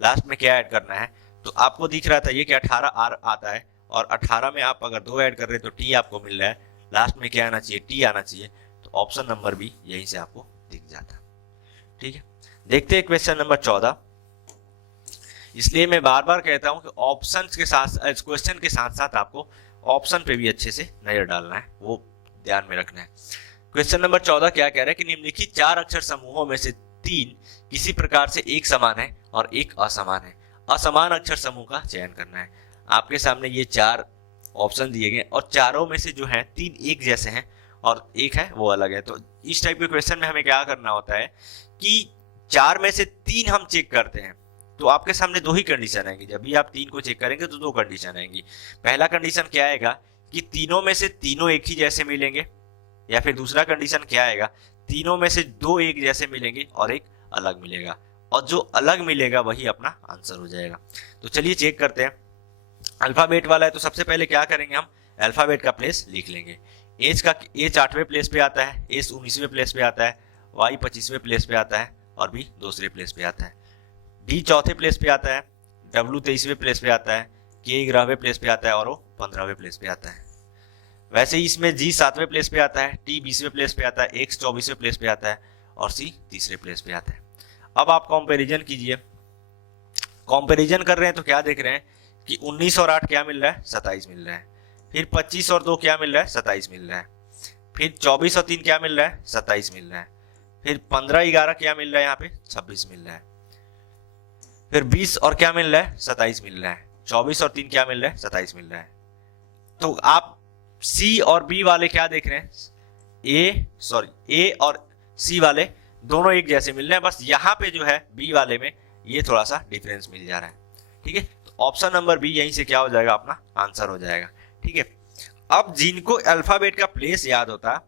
लास्ट में क्या ऐड करना है, तो आपको दिख रहा था ये कि 18 आर आता है और 18 में आप अगर 2 ऐड कर रहे हैं तो टी आपको मिल रहा है, लास्ट में क्या आना चाहिए, टी आना चाहिए, तो ऑप्शन नंबर बी यहीं से आपको दिख जाता, ठीक है। देखते हैं क्वेश्चन नंबर 14। इसलिए मैं बार बार कहता हूं कि ऑप्शन के साथ, क्वेश्चन के साथ साथ आपको ऑप्शन पे भी अच्छे से नजर डालना है, वो ध्यान में रखना है। क्वेश्चन नंबर 14 क्या कह रहा है कि निम्नलिखित 4 अक्षर समूहों में से 3 किसी प्रकार से एक समान है और एक असमान है। असमान अक्षर समूह का चयन करना है। आपके सामने ये 4 ऑप्शन दिए गए और चारों में से जो है 3 एक जैसे हैं और एक है वो अलग है। तो इस टाइप के क्वेश्चन में हमें क्या करना होता है कि 4 में से 3 हम चेक करते हैं, तो आपके सामने 2 ही कंडीशन आएंगी। जब भी आप 3 को चेक करेंगे तो 2 कंडीशन आएंगी। पहला कंडीशन क्या आएगा कि तीनों में से तीनों एक ही जैसे मिलेंगे, या फिर दूसरा कंडीशन क्या आएगा, तीनों में से 2 एक जैसे मिलेंगे और एक अलग मिलेगा, और जो अलग मिलेगा वही अपना आंसर हो जाएगा। तो चलिए चेक करते हैं। अल्फाबेट वाला है तो सबसे पहले क्या करेंगे, हम अल्फाबेट का प्लेस लिख लेंगे। एज 8वें प्लेस पे आता है, एस 19वें प्लेस पे आता है, वाई 25वें प्लेस पे आता है और बी दूसरे प्लेस पे आता है, डी 4थे प्लेस पे आता है, डब्ल्यू 23वें प्लेस पे आता है, के 11वें प्लेस पे आता है और ओ 15वें प्लेस पे आता है। वैसे ही इसमें जी 7वें प्लेस पे आता है, टी 20वें प्लेस पे आता है, एक्स 24वें प्लेस पे आता है और सी तीसरे प्लेस पे आता है। अब आप कंपैरिजन कीजिए। कंपैरिजन कर रहे हैं तो क्या देख रहे हैं कि 19 और 8 क्या मिल रहा है, 27 मिल रहा है। फिर 25 और 2 क्या मिल रहा है, 27 मिल रहा है। फिर 24 और 3 क्या मिल रहा है, 27 मिल रहा है। फिर 15 11 क्या मिल रहा है, यहाँ पे 26 मिल रहा है। फिर 20 और क्या मिल रहा है, 27 मिल रहा है। 24 और 3 क्या मिल रहा है, 27 मिल रहा है। तो आप सी और बी वाले क्या देख रहे हैं, ए और सी वाले दोनों एक जैसे मिल रहे हैं, बस यहाँ पे जो है बी वाले में ये थोड़ा सा डिफरेंस मिल जा रहा है। ठीक है, तो ऑप्शन नंबर बी यहीं से क्या हो जाएगा, अपना आंसर हो जाएगा। ठीक है, अब जिनको अल्फाबेट का प्लेस याद होता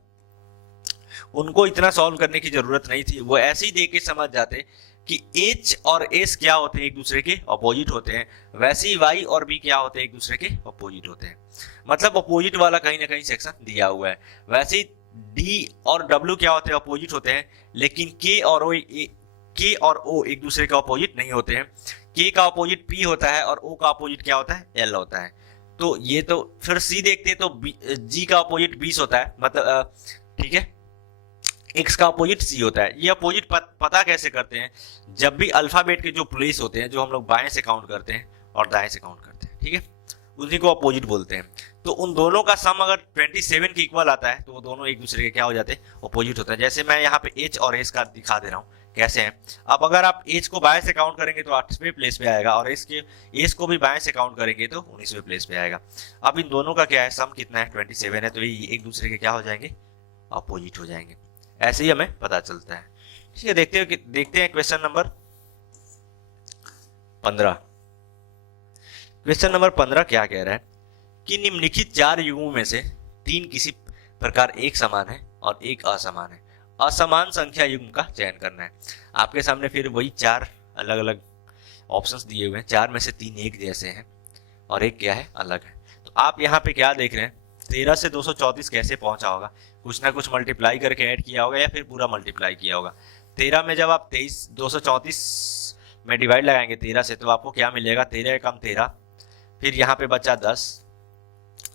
उनको इतना सॉल्व करने की जरूरत नहीं थी, वो ऐसे ही देख के समझ जाते कि एच और एस क्या होते हैं, एक दूसरे के अपोजिट होते हैं। वैसे ही वाई और बी क्या होते हैं, एक दूसरे के अपोजिट होते हैं। मतलब अपोजिट वाला कहीं ना कहीं सेक्शन दिया हुआ है। वैसे ही डी और डब्ल्यू क्या होते हैं, अपोजिट होते हैं, लेकिन के और ओ एक दूसरे के अपोजिट नहीं होते हैं। के का अपोजिट पी होता है और ओ का अपोजिट क्या होता है, एल होता है। तो ये तो फिर सी देखते हैं तो जी का अपोजिट 20 होता है, मतलब ठीक है, एक्स का अपोजिट सी होता है। ये अपोजिट पता कैसे करते हैं, जब भी अल्फाबेट के जो प्लेस होते हैं, जो हम लोग बाएं से काउंट करते हैं और दाएं से काउंट करते हैं, ठीक है, उसी को अपोजिट बोलते हैं। तो उन दोनों का सम अगर 27 के इक्वल आता है तो वो दोनों एक दूसरे के क्या हो जाते हैं, अपोजिट होता है। जैसे मैं यहाँ पे एच और एस का दिखा दे रहा हूँ कैसे है। अब अगर आप एच को बाएं से काउंट करेंगे तो 8वें प्लेस पे आएगा, और एस को भी बाएं से काउंट करेंगे तो 19वें प्लेस पे आएगा। अब इन दोनों का क्या है, सम कितना है, 27 है, तो ये एक दूसरे के क्या हो जाएंगे, अपोजिट हो जाएंगे। ऐसे ही हमें पता चलता है। ठीक है, देखते हैं क्वेश्चन नंबर 15। क्वेश्चन नंबर 15 क्या कह रहा है कि निम्नलिखित 4 युगों में से 3 किसी प्रकार एक समान है और एक असमान है। असमान संख्या युग्म का चयन करना है। आपके सामने फिर वही 4 अलग अलग ऑप्शंस दिए हुए हैं। 4 में से 3 एक जैसे हैं और एक क्या है, अलग है। तो आप यहाँ पे क्या देख रहे हैं, 13 से 234 कैसे पहुंचा होगा, कुछ ना कुछ मल्टीप्लाई करके ऐड किया होगा या फिर पूरा मल्टीप्लाई किया होगा। 13 में जब आप 234 में डिवाइड लगाएंगे 13 से, तो आपको क्या मिलेगा, 13 कम 13, फिर यहाँ पे बचा 10,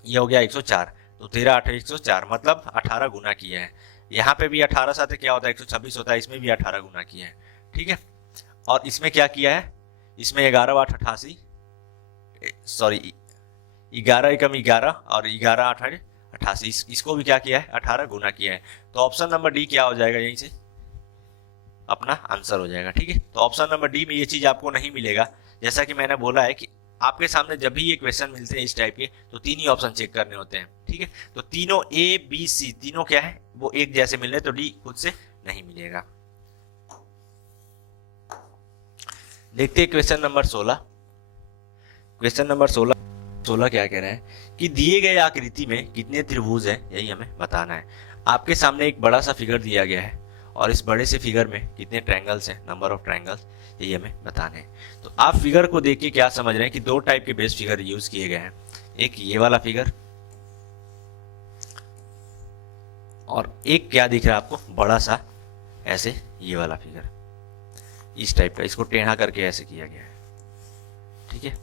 ये हो गया 104। तो 13 8 104, मतलब 18 गुना किया है। यहाँ पे भी 18 साथ क्या होता है, 126 होता है, इसमें भी 18 गुना किया है। ठीक है, और इसमें क्या किया है, इसमें 11 8 88, सॉरी 11 एकम 11 और 11 8 88, इसको भी क्या किया है, 18 गुना किया है। तो ऑप्शन नंबर डी क्या हो जाएगा, यहीं से अपना आंसर हो जाएगा। ठीक है, तो ऑप्शन नंबर डी में ये चीज आपको नहीं मिलेगा। जैसा कि मैंने बोला है कि आपके सामने जब भी ये क्वेश्चन मिलते हैं इस टाइप के, तो 3 ही ऑप्शन चेक करने होते हैं। ठीक है, तो तीनों ए बी सी तीनों क्या है, वो एक जैसे मिल रहे, तो डी खुद से नहीं मिलेगा। देखते हैं क्वेश्चन नंबर 16। क्वेश्चन नंबर 16 क्या कह रहे हैं कि दिए गए आकृति में कितने त्रिभुज हैं, यही हमें बताना है। आपके सामने एक बड़ा सा फिगर दिया गया है और इस बड़े से फिगर में कितने ट्रायंगल्स हैं, नंबर ऑफ ट्रायंगल्स, यही हमें बताने हैं। तो आप फिगर को देख के क्या समझ रहे हैं कि 2 टाइप के बेस फिगर यूज किए गए हैं, एक ये वाला फिगर और एक क्या दिख रहा है आपको, बड़ा सा ऐसे ये वाला फिगर, इस टाइप का, इसको टेढ़ा करके ऐसे किया गया है। ठीक है,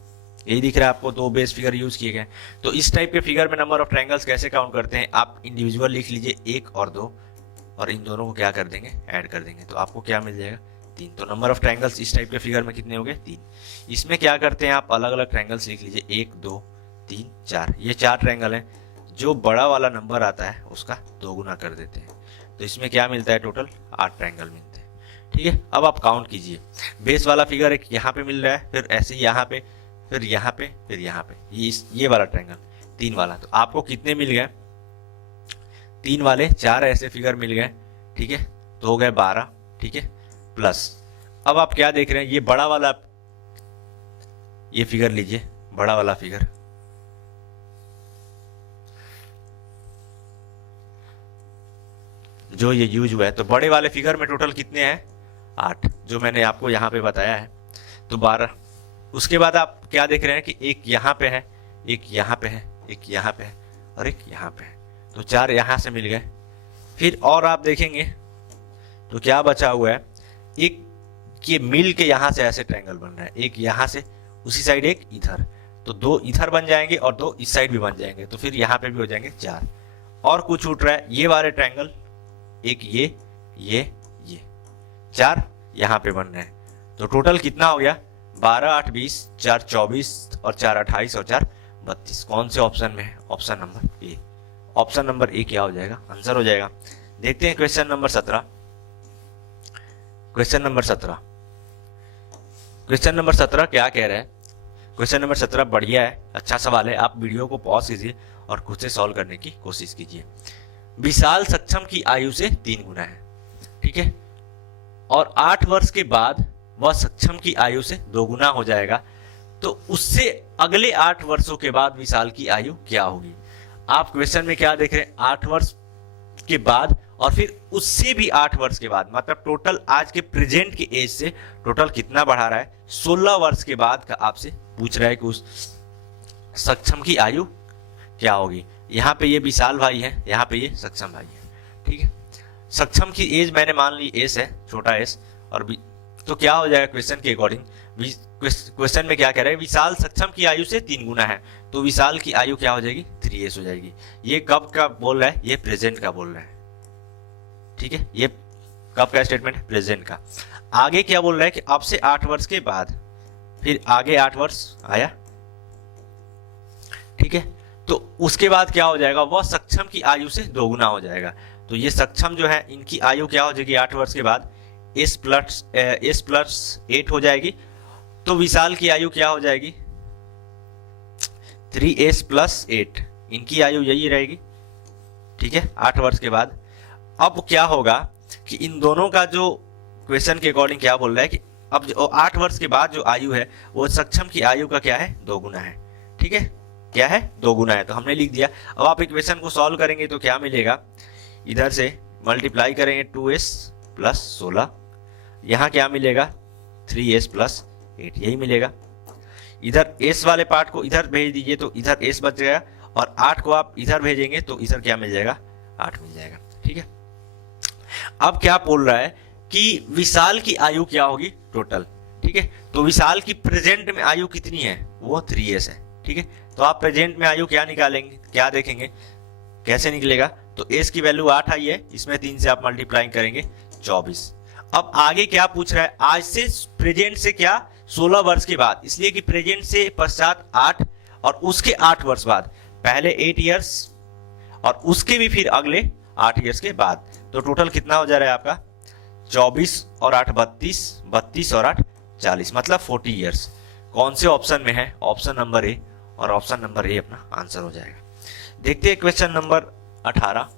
यही दिख रहा है आपको, 2 बेस फिगर यूज किए गए। तो इस टाइप के फिगर में नंबर ऑफ ट्रायंगल्स कैसे काउंट करते हैं, आप इंडिविजुअल लिख लीजिए 1 और 2, और इन दोनों को क्या कर देंगे, ऐड कर देंगे, तो आपको क्या मिल जाएगा, 3। तो नंबर ऑफ ट्रायंगल्स इस टाइप के फिगर में कितने हो गए, 3। इसमें क्या करते हैं, आप अलग अलग ट्रायंगल्स लिख लीजिए, 1 2 3 4, ये 4 ट्रायंगल हैं। जो बड़ा वाला नंबर आता है उसका 2 गुना कर देते हैं, तो इसमें क्या मिलता है, टोटल 8 ट्रायंगल मिलते हैं। ठीक है, अब आप काउंट कीजिए। बेस वाला फिगर एक यहाँ पे मिल रहा है, फिर ऐसे यहाँ पे, फिर यहाँ पे, फिर यहाँ पे, ये वाला ट्रायंगल 3 वाला, तो आपको कितने मिल गए, 3 वाले 4 ऐसे फिगर मिल गए। ठीक है, तो हो गए 12, ठीक है, प्लस अब आप क्या देख रहे हैं, ये बड़ा वाला, ये फिगर लीजिए, बड़ा वाला फिगर, जो ये यूज हुआ है, तो बड़े वाले फिगर में टोटल कितने हैं, 8, जो मैंने आपको यहाँ पे बताया है, तो 12। उसके बाद आप क्या देख रहे हैं कि एक यहाँ पे है, एक यहाँ पे है, एक यहाँ पे है और एक यहाँ पे है, तो 4 यहाँ से मिल गए। फिर और आप देखेंगे तो क्या बचा हुआ है, एक ये मिल के यहाँ से ऐसे ट्रायंगल बन रहा है, एक यहाँ से उसी साइड, एक इधर, तो 2 इधर बन जाएंगे और 2 इस साइड भी बन जाएंगे, तो फिर यहाँ पे भी हो जाएंगे 4। और कुछ छूट रहा है, ये वाले ट्रायंगल, एक ये 4 यहाँ पे बन रहे हैं, तो टोटल कितना हो गया, 12 8 20, 4 24 और 4 28 और 4 32। कौन से ऑप्शन में है, option number A. Option number A क्या हो जाएगा, आंसर हो जाएगा। देखते हैं question number 17। Question number 17, question number 17 क्या कह रहा है। क्वेश्चन नंबर 17 बढ़िया है, अच्छा सवाल है, आप वीडियो को पॉज कीजिए और खुद से सॉल्व करने की कोशिश कीजिए। विशाल सक्षम की आयु से 3 गुना है, ठीक है, और 8 वर्ष के बाद वह सक्षम की आयु से 2 गुना हो जाएगा, तो उससे अगले 8 वर्षों के बाद विशाल की आयु क्या होगी। आप क्वेश्चन में क्या देख रहे हैं, 8 वर्ष के बाद और फिर उससे भी 8 वर्ष के बाद, मतलब टोटल आज के प्रेजेंट के एज से टोटल कितना बढ़ा रहा है, 16 वर्ष के बाद का आपसे पूछ रहा है कि उस सक्षम की आयु क्या होगी। यहाँ पे ये विशाल भाई है, यहाँ पे ये सक्षम भाई है, ठीक है। सक्षम की एज मैंने मान ली एस है, छोटा एस, और तो क्या हो जाएगा क्वेश्चन के अकॉर्डिंग, क्वेश्चन में क्या कह रहा है, विशाल सक्षम की आयु से 3 गुना है, तो विशाल की आयु क्या हो जाएगी, 3s हो जाएगी। ये कब का बोल रहा है, ये प्रेजेंट का बोल रहा है, ठीक है, ये कब का स्टेटमेंट है, प्रेजेंट का। आगे क्या बोल रहा है कि अब से 8 वर्ष के बाद, फिर आगे 8 वर्ष आया, ठीक है, तो उसके बाद क्या हो जाएगा, वह सक्षम की आयु से 2 गुना हो जाएगा। तो ये सक्षम जो है, इनकी आयु क्या हो जाएगी 8 वर्ष के बाद, s प्लस 8 हो जाएगी, तो विशाल की आयु क्या हो जाएगी, 3s प्लस 8, इनकी आयु यही रहेगी, ठीक है, 8 वर्ष के बाद। अब क्या होगा कि इन दोनों का जो क्वेश्चन के अकॉर्डिंग क्या बोल रहा है कि अब जो 8 वर्ष के बाद जो आयु है वो सक्षम की आयु का क्या है, 2 गुना है, ठीक है, क्या है, 2 गुना है, तो हमने लिख दिया। अब आप इक्वेशन को सॉल्व करेंगे तो क्या मिलेगा, इधर से मल्टीप्लाई करेंगे 2s प्लस 16, यहाँ क्या मिलेगा 3s प्लस 8, यही मिलेगा। इधर s वाले पार्ट को इधर भेज दीजिए तो इधर s बच जाएगा, और 8 को आप इधर भेजेंगे तो इधर क्या मिल जाएगा, 8 मिल जाएगा, ठीक है। अब क्या बोल रहा है कि विशाल की आयु क्या होगी टोटल, ठीक है, तो विशाल की प्रेजेंट में आयु कितनी है, वो 3s है, ठीक है, तो आप प्रेजेंट में आयु क्या निकालेंगे, क्या देखेंगे, कैसे निकलेगा, तो s की वैल्यू 8 आई है, इसमें 3 से आप मल्टीप्लाई करेंगे 24। अब आगे क्या पूछ रहा है, आज से प्रेजेंट से क्या 16 वर्ष के बाद, इसलिए कि प्रेजेंट से पश्चात 8 और उसके 8 वर्ष बाद, पहले 8 इयर्स और उसके भी फिर अगले 8 इयर्स के बाद, तो टोटल कितना हो जा रहा है आपका 24 और 8 32, 32 और 8 40, मतलब 40 इयर्स। कौन से ऑप्शन में है, ऑप्शन नंबर ए, और ऑप्शन नंबर ए अपना आंसर हो जाएगा। देखते हैं क्वेश्चन नंबर 18।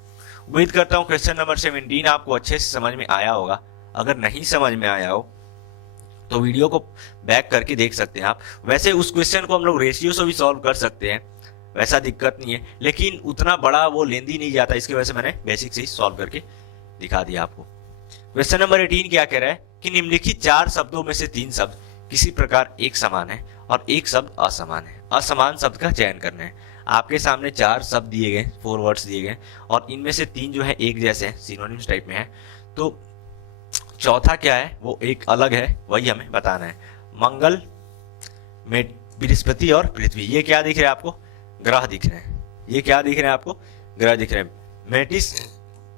उम्मीद करता हूं क्वेश्चन नंबर 17 आपको अच्छे से समझ में आया होगा। अगर नहीं समझ में आया हो तो वीडियो को बैक करके देख सकते हैं आप। वैसे उस क्वेश्चन को हम लोग रेशियो से भी सॉल्व कर सकते हैं, वैसा दिक्कत नहीं है, लेकिन उतना बड़ा वो लेंदी नहीं जाता, इसकी वजह से मैंने बेसिक से ही सॉल्व करके दिखा दिया आपको। क्वेश्चन नंबर 18 क्या कह रहा है कि निम्नलिखित 4 शब्दों में से 3 शब्द किसी प्रकार एक समान है और एक शब्द असमान है। असमान शब्द का चयन करना है। आपके सामने 4 शब्द दिए गए, 4 वर्ड्स दिए गए, और इनमें से 3 जो है एक जैसे हैं, सिनोनिम्स टाइप में है, तो चौथा क्या है वो एक अलग है, वही हमें बताना है। मंगल, बृहस्पति और पृथ्वी, ये क्या दिख रहे हैं आपको, ग्रह दिख रहे हैं, ये क्या दिख रहे हैं आपको, ग्रह दिख रहे हैं। मेटिस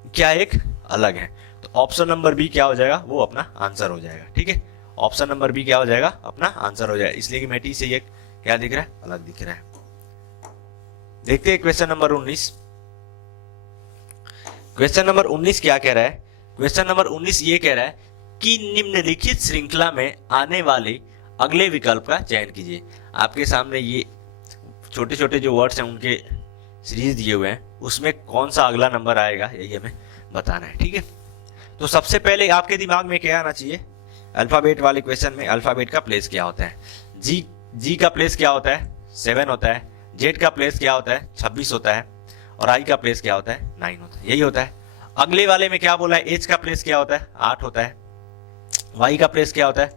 क्या एक अलग है, तो ऑप्शन नंबर बी क्या हो जाएगा, वो अपना आंसर हो जाएगा, ठीक है, ऑप्शन नंबर बी क्या हो जाएगा, अपना आंसर हो जाएगा, इसलिए कि मेटिस से ये क्या दिख रहा है, अलग दिख रहा है। देखते हैं क्वेश्चन नंबर 19। क्वेश्चन नंबर 19 क्या कह रहा है, क्वेश्चन नंबर 19 ये कह रहा है कि निम्नलिखित श्रृंखला में आने वाले अगले विकल्प का चयन कीजिए। आपके सामने ये छोटे छोटे जो वर्ड्स हैं उनके सीरीज दिए हुए हैं, उसमें कौन सा अगला नंबर आएगा यही हमें बताना है, ठीक है। तो सबसे पहले आपके दिमाग में क्या आना चाहिए, अल्फाबेट वाले क्वेश्चन में अल्फाबेट का प्लेस क्या होता है। जी का प्लेस क्या होता है, 7 होता है। जेड का प्लेस क्या होता है, 26 होता है। और आई का प्लेस क्या होता है, 9 होता है। यही होता है। अगले वाले में क्या बोला है, एच का प्लेस क्या होता है, 8 होता है। वाई का प्लेस क्या होता है,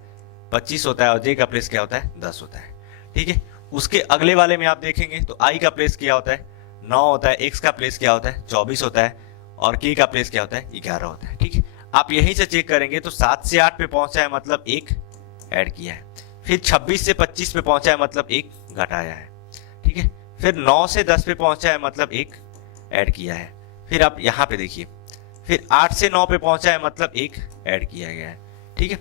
25 होता है। और जे का प्लेस क्या होता है, 10 होता है। ठीक है। उसके अगले वाले में आप देखेंगे तो आई का प्लेस क्या होता है, 9 होता है। एक्स का प्लेस क्या होता है, 24 होता है। और के का प्लेस क्या होता है, 11 होता है। ठीक है। आप यहीं से चेक करेंगे तो 7 से 8 पे पहुंचा है मतलब 1 ऐड किया है। फिर 26 से 25 पे पहुंचा है मतलब 1 घटाया है। ठीक है। फिर 9 से 10 पे पहुंचा है मतलब 1 ऐड किया है। फिर आप यहां पे देखिए, फिर 8 से 9 पे पहुंचा है मतलब 1 ऐड किया गया है। ठीक है।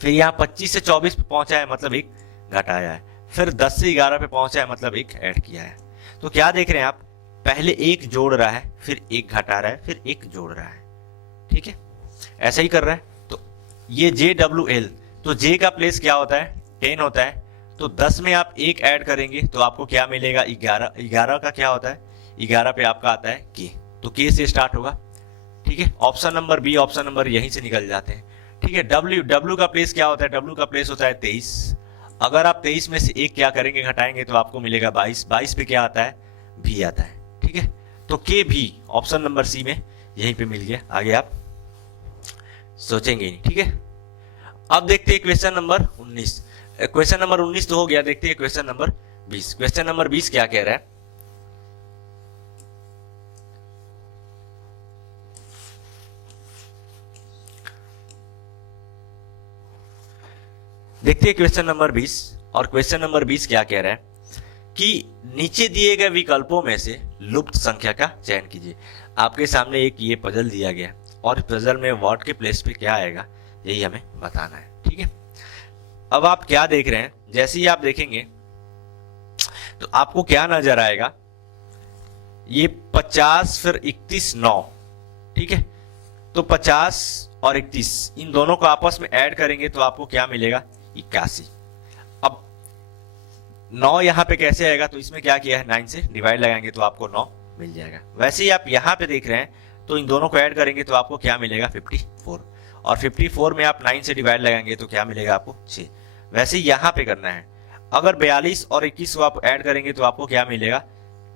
फिर यहाँ 25 से 24 पे पहुंचा है मतलब 1 घटाया है। फिर 10 से 11 पे पहुंचा है मतलब 1 ऐड किया है। तो क्या देख रहे हैं आप, पहले 1 जोड़ रहा है, फिर 1 घटा रहा है, फिर 1 जोड़ रहा है। ठीक है। ऐसा ही कर रहा है। तो ये JWL, तो जे का प्लेस क्या होता है, 10 होता है। तो 10 में आप 1 ऐड करेंगे तो आपको क्या मिलेगा, 11। 11 का क्या होता है, 11 पे आपका आता है के, तो के से स्टार्ट होगा। ठीक है। Option number B, option number यहीं से निकल जाते हैं। ठीक है। डब्ल्यू का प्लेस क्या होता है, डब्ल्यू का प्लेस होता है 23। अगर आप 23 में से 1 क्या करेंगे, घटाएंगे तो आपको मिलेगा 22। 22 पे क्या आता है, भी आता है। ठीक है। तो के भी ऑप्शन नंबर सी में यहीं पे मिल गया। आगे आप सोचेंगे नहीं। ठीक है। अब देखते हैं क्वेश्चन नंबर 19। क्वेश्चन नंबर 19 तो हो गया, देखते हैं क्वेश्चन नंबर 20। क्वेश्चन नंबर 20 क्या कह रहा है, देखते हैं क्वेश्चन नंबर 20। और क्वेश्चन नंबर 20 क्या कह रहा है कि नीचे दिए गए विकल्पों में से लुप्त संख्या का चयन कीजिए। आपके सामने एक ये पजल दिया गया और पजल में वर्ड के प्लेस पे क्या आएगा, यही हमें बताना है। ठीक है। अब आप क्या देख रहे हैं, जैसे ही आप देखेंगे तो आपको क्या नजर आएगा, ये 50 फिर 31 9। ठीक है। तो 50 और 31 इन दोनों को आपस में ऐड करेंगे तो आपको क्या मिलेगा, 81। अब 9 यहां पे कैसे आएगा, तो इसमें क्या किया है, 9 से डिवाइड लगाएंगे तो आपको 9 मिल जाएगा। वैसे ही आप यहां पे देख रहे हैं तो इन दोनों को ऐड करेंगे तो आपको क्या मिलेगा, 54। और 54 में आप 9 से डिवाइड लगाएंगे तो क्या मिलेगा आपको, 6। वैसे ही यहां पे करना है। अगर 42 और 21 को आप ऐड करेंगे तो आपको क्या मिलेगा,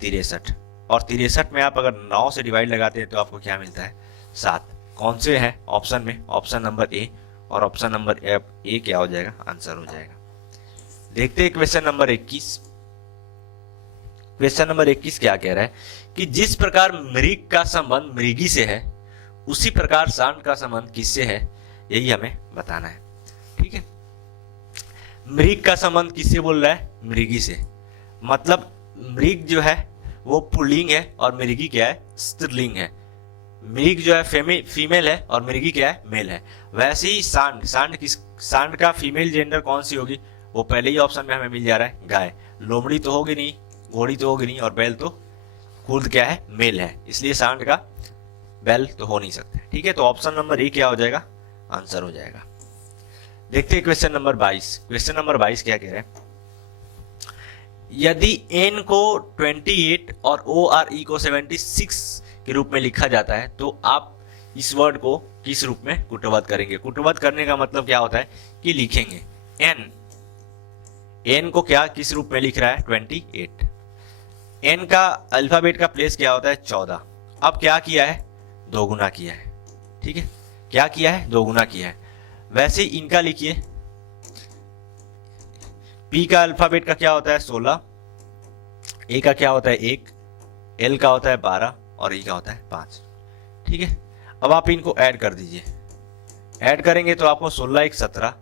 63। और 63 में आप अगर 9 से डिवाइड लगाते हैं तो आपको क्या मिलता है, 7। कौन से है ऑप्शन में, ऑप्शन नंबर ए। और ऑप्शन नंबर ए क्या हो जाएगा, आंसर हो जाएगा। देखते हैं क्वेश्चन नंबर 21। क्वेश्चन नंबर 21 क्या कह रहा है कि जिस प्रकार मृग का संबंध मृगी से है, उसी प्रकार सांड का संबंध किससे है, यही हमें बताना है। ठीक है। मृग का संबंध किससे बोल रहा है, मृगी से। मतलब मृग जो है वो पुल्लिंग है और मृगी क्या है, स्त्रीलिंग है। मृग जो है फीमेल है और मृगी क्या है, मेल है। वैसे ही सांड का फीमेल जेंडर कौन सी होगी, वो पहले ही ऑप्शन में हमें मिल जा रहा है, गाय। लोमड़ी तो होगी नहीं, घोड़ी तो होगी नहीं, और बैल तो खुद क्या है, मेल है। इसलिए सांड का बैल तो हो नहीं सकता। ठीक है। तो ऑप्शन नंबर ए क्या हो जाएगा, आंसर हो जाएगा। देखते हैं क्वेश्चन नंबर 22। क्वेश्चन नंबर 22 क्या कह रहे हैं, यदि n को 28 और ORE को 76 के रूप में लिखा जाता है तो आप इस वर्ड को किस रूप में कुटवत करेंगे। कुटवत करने का मतलब क्या होता है कि लिखेंगे n को क्या किस रूप में लिख रहा है, 28। n का अल्फाबेट का प्लेस क्या होता है, 14। अब क्या किया है, दोगुना किया है। ठीक है। क्या किया है, दोगुना किया है। वैसे ही इनका लिखिए, P का अल्फाबेट का क्या होता है, 16। A का क्या होता है, 1। L का होता है 12 और E का होता है 5। ठीक है। अब आप इनको ऐड कर दीजिए। ऐड करेंगे तो आपको 16 1 17,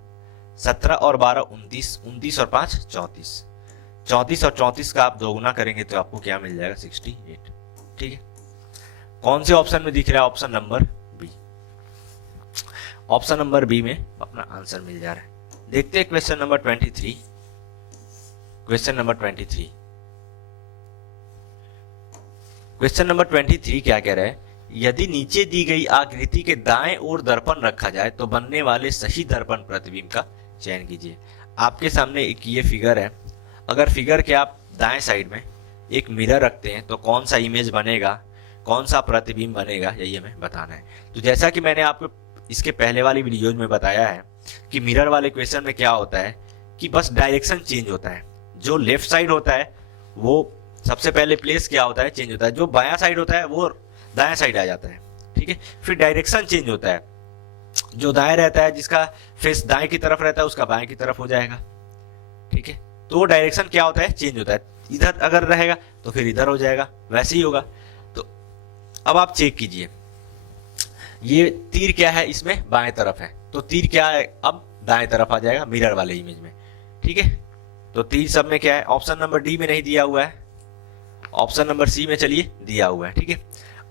17 और 12 29, 29 और 5 34, 34 और 34 का आप दोगुना करेंगे तो आपको क्या मिल जाएगा, 68। ठीक है। कौन से ऑप्शन में दिख रहा है, option number B. Option number B में अपना आंसर मिल जा रहा है। देखते हैं question number 23। Question number 23। Question number 23 क्या कह रहा है, यदि नीचे दी गई आकृति के दाएं ओर दर्पण रखा जाए तो बनने वाले सही दर्पण प्रतिबिंब का चयन कीजिए। आपके सामने एक ये फिगर है। अगर फिगर के आप दाएं साइड में एक मिरर रखते हैं तो कौन सा इमेज बनेगा, कौन सा प्रतिबिंब बनेगा, यही हमें बताना है। तो जैसा कि मैंने आपको इसके पहले वाली वीडियोज में बताया है कि मिरर वाले क्वेश्चन में क्या होता है कि बस डायरेक्शन चेंज होता है। जो लेफ्ट साइड होता है वो सबसे पहले प्लेस क्या होता है, चेंज होता है। जो बायां साइड होता है वो दायां साइड आ जाता है, ठीक है। फिर डायरेक्शन चेंज होता है, जो दाएं रहता है, जिसका फेस दाएं की तरफ रहता है, उसका बाएं की तरफ हो जाएगा, ठीक है। तो वो डायरेक्शन क्या होता है, चेंज होता है। इधर अगर रहेगा तो फिर इधर हो जाएगा, वैसे ही होगा। तो अब आप चेक कीजिए, ये तीर क्या है, इसमें बाएं तरफ है, तो तीर क्या है, अब दाएं तरफ आ जाएगा मिरर वाले इमेज में, ठीक है। तो तीर सब में क्या है, ऑप्शन नंबर डी में नहीं दिया हुआ है, ऑप्शन नंबर सी में चलिए दिया हुआ है, ठीक है।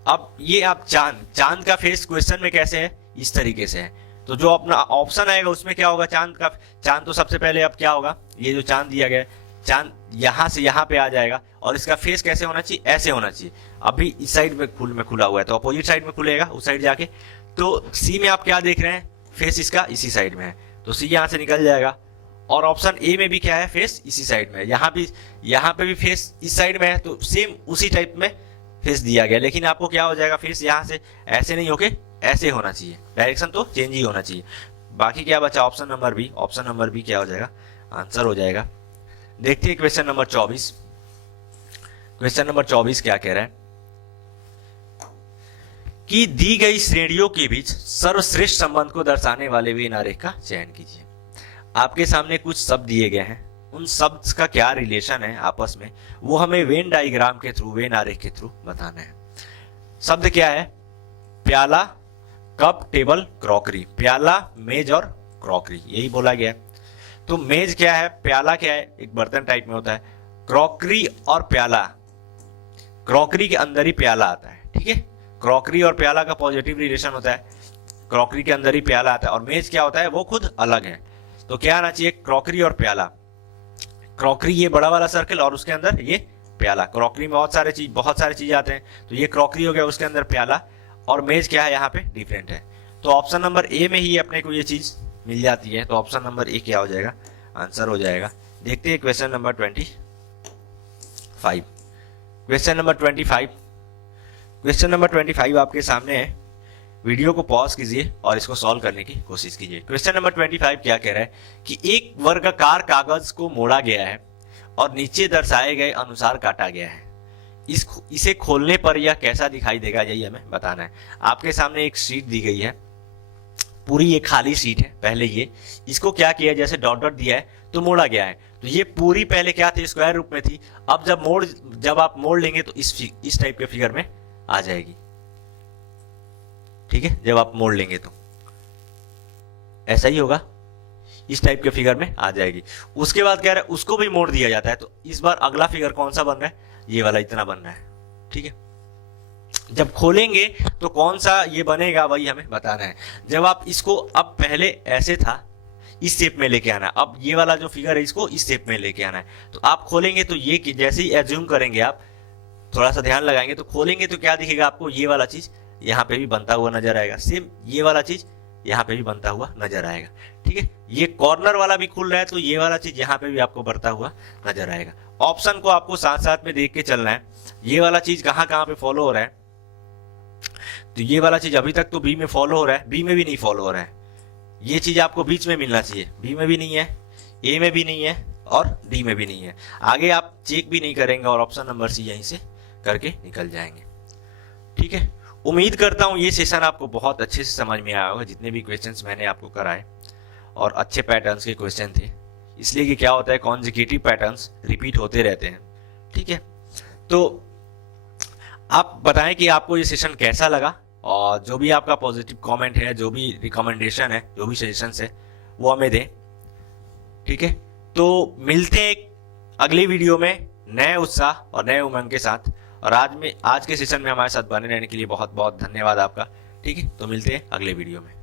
अब ये आप चांद का फेस क्वेश्चन में कैसे है, इस तरीके से है। तो जो अपना ऑप्शन आएगा उसमें क्या होगा, चांद तो सबसे पहले अब क्या होगा, ये जो चांद दिया गया है, चांद यहां से यहां पे आ जाएगा और इसका फेस कैसे होना चाहिए, ऐसे होना चाहिए। अभी इस साइड में खुला हुआ है तो अपोजिट साइड में खुलेगा, उस साइड जाके। तो सी में आप क्या देख रहे हैं, फेस इसका इसी साइड में है, तो सी यहां से निकल जाएगा। और ऑप्शन ए में भी क्या है, फेस इसी साइड में है, यहाँ पे भी फेस इस साइड में है, तो सेम उसी टाइप में फेस दिया गया। लेकिन आपको क्या हो जाएगा, फेस यहाँ से ऐसे नहीं होके ऐसे होना चाहिए, डायरेक्शन तो चेंज ही होना चाहिए। बाकी क्या बचा, option number B. Option number B क्या हो जाएगा, आंसर हो जाएगा। देखते हैं क्वेश्चन नंबर 24। क्वेश्चन नंबर 24 क्या कह रहा है कि दी गई श्रेणियों के बीच सर्वश्रेष्ठ संबंध को दर्शाने वाले वेन आरेख का चयन कीजिए। आपके सामने कुछ शब्द दिए गए हैं, उन शब्द का क्या रिलेशन है आपस में, वो हमें वेन डायग्राम के थ्रू, वेन आरेख के थ्रू बताना है। शब्द क्या है, प्याला, कप, टेबल, क्रॉकरी। प्याला, मेज और क्रॉकरी, यही बोला गया है। तो मेज क्या है, प्याला क्या है, एक बर्तन टाइप में होता है। क्रॉकरी और प्याला, क्रॉकरी के अंदर ही प्याला आता है, ठीक है। क्रॉकरी और प्याला का पॉजिटिव रिलेशन होता है, क्रॉकरी के अंदर ही प्याला आता है। और मेज क्या होता है, वो खुद अलग है। तो क्या आना चाहिए, क्रॉकरी और प्याला। क्रॉकरी ये बड़ा वाला सर्कल और उसके अंदर ये प्याला। क्रॉकरी में बहुत सारे चीज आते हैं, तो ये क्रॉकरी हो गया, उसके अंदर प्याला। और मेज क्या है, यहाँ पे डिफरेंट है। तो ऑप्शन नंबर ए में ही अपने को ये चीज मिल जाती है। तो ऑप्शन नंबर ए क्या हो जाएगा, आंसर हो जाएगा। देखते हैं question number 25। Question number 25, question number 25 आपके सामने है। वीडियो को पॉज कीजिए और इसको सॉल्व करने की कोशिश कीजिए। क्वेश्चन नंबर 25 क्या कह रहा है कि एक वर्गाकार कागज को मोड़ा गया है और नीचे दर्शाए गए अनुसार काटा गया है। इसे खोलने पर यह कैसा दिखाई देगा, यही हमें बताना है। आपके सामने एक शीट दी गई है, पूरी ये खाली शीट है। पहले ये इसको क्या किया, जैसे डॉट डॉट दिया है तो मोड़ा गया है। तो ये पूरी पहले क्या थी, स्क्वायर रूप में थी। अब जब आप मोड़ लेंगे तो इस टाइप के फिगर में आ जाएगी, ठीक है। जब आप मोड़ लेंगे तो ऐसा ही होगा, इस टाइप के फिगर में आ जाएगी। उसके बाद कह रहा है उसको भी मोड़ दिया जाता है। तो इस बार अगला फिगर कौन सा बन रहा है, ये वाला इतना बन रहा है, ठीक है। जब खोलेंगे तो कौन सा ये बनेगा, वही हमें बताना है। जब आप इसको, अब पहले ऐसे था, इस शेप में लेके आना है। अब ये वाला जो फिगर है इसको इस शेप में लेके आना है। तो आप खोलेंगे तो ये जैसे ही एज्यूम करेंगे, आप थोड़ा सा ध्यान लगाएंगे तो खोलेंगे तो क्या दिखेगा आपको, ये वाला चीज यहाँ पे भी बनता हुआ नजर आएगा। सेम ये वाला चीज यहाँ पे भी बनता हुआ नजर आएगा, ठीक है। ये कॉर्नर वाला भी खुल रहा है तो ये वाला चीज यहाँ पे भी आपको बढ़ता हुआ नजर आएगा। ऑप्शन को आपको साथ साथ में देख के चलना है, ये वाला चीज कहाँ कहाँ पे फॉलो हो रहा है। तो ये वाला चीज अभी तक तो बी में फॉलो हो रहा है, बी में भी नहीं फॉलो हो रहा है। ये चीज आपको बीच में मिलना चाहिए, बी में भी नहीं है, ए में भी नहीं है और डी में भी नहीं है। आगे आप चेक भी नहीं करेंगे और ऑप्शन नंबर सी यहीं से करके निकल जाएंगे, ठीक है। उम्मीद करता हूं ये सेशन आपको बहुत अच्छे से समझ में आया होगा, जितने भी क्वेश्चंस मैंने आपको कराए और अच्छे पैटर्न्स के क्वेश्चन थे। इसलिए कि क्या होता है, कॉन्जिक्यूटिव पैटर्न्स रिपीट होते रहते हैं, ठीक है। तो आप बताएं कि आपको ये सेशन कैसा लगा और जो भी आपका पॉजिटिव कमेंट है, जो भी रिकमेंडेशन है, जो भी सजेशंस है, वो हमें दें, ठीक है। तो मिलते हैं एक अगली वीडियो में नए उत्साह और नए उमंग के साथ। और आज के सेशन में हमारे साथ बने रहने के लिए बहुत बहुत धन्यवाद आपका, ठीक है। तो मिलते हैं अगले वीडियो में।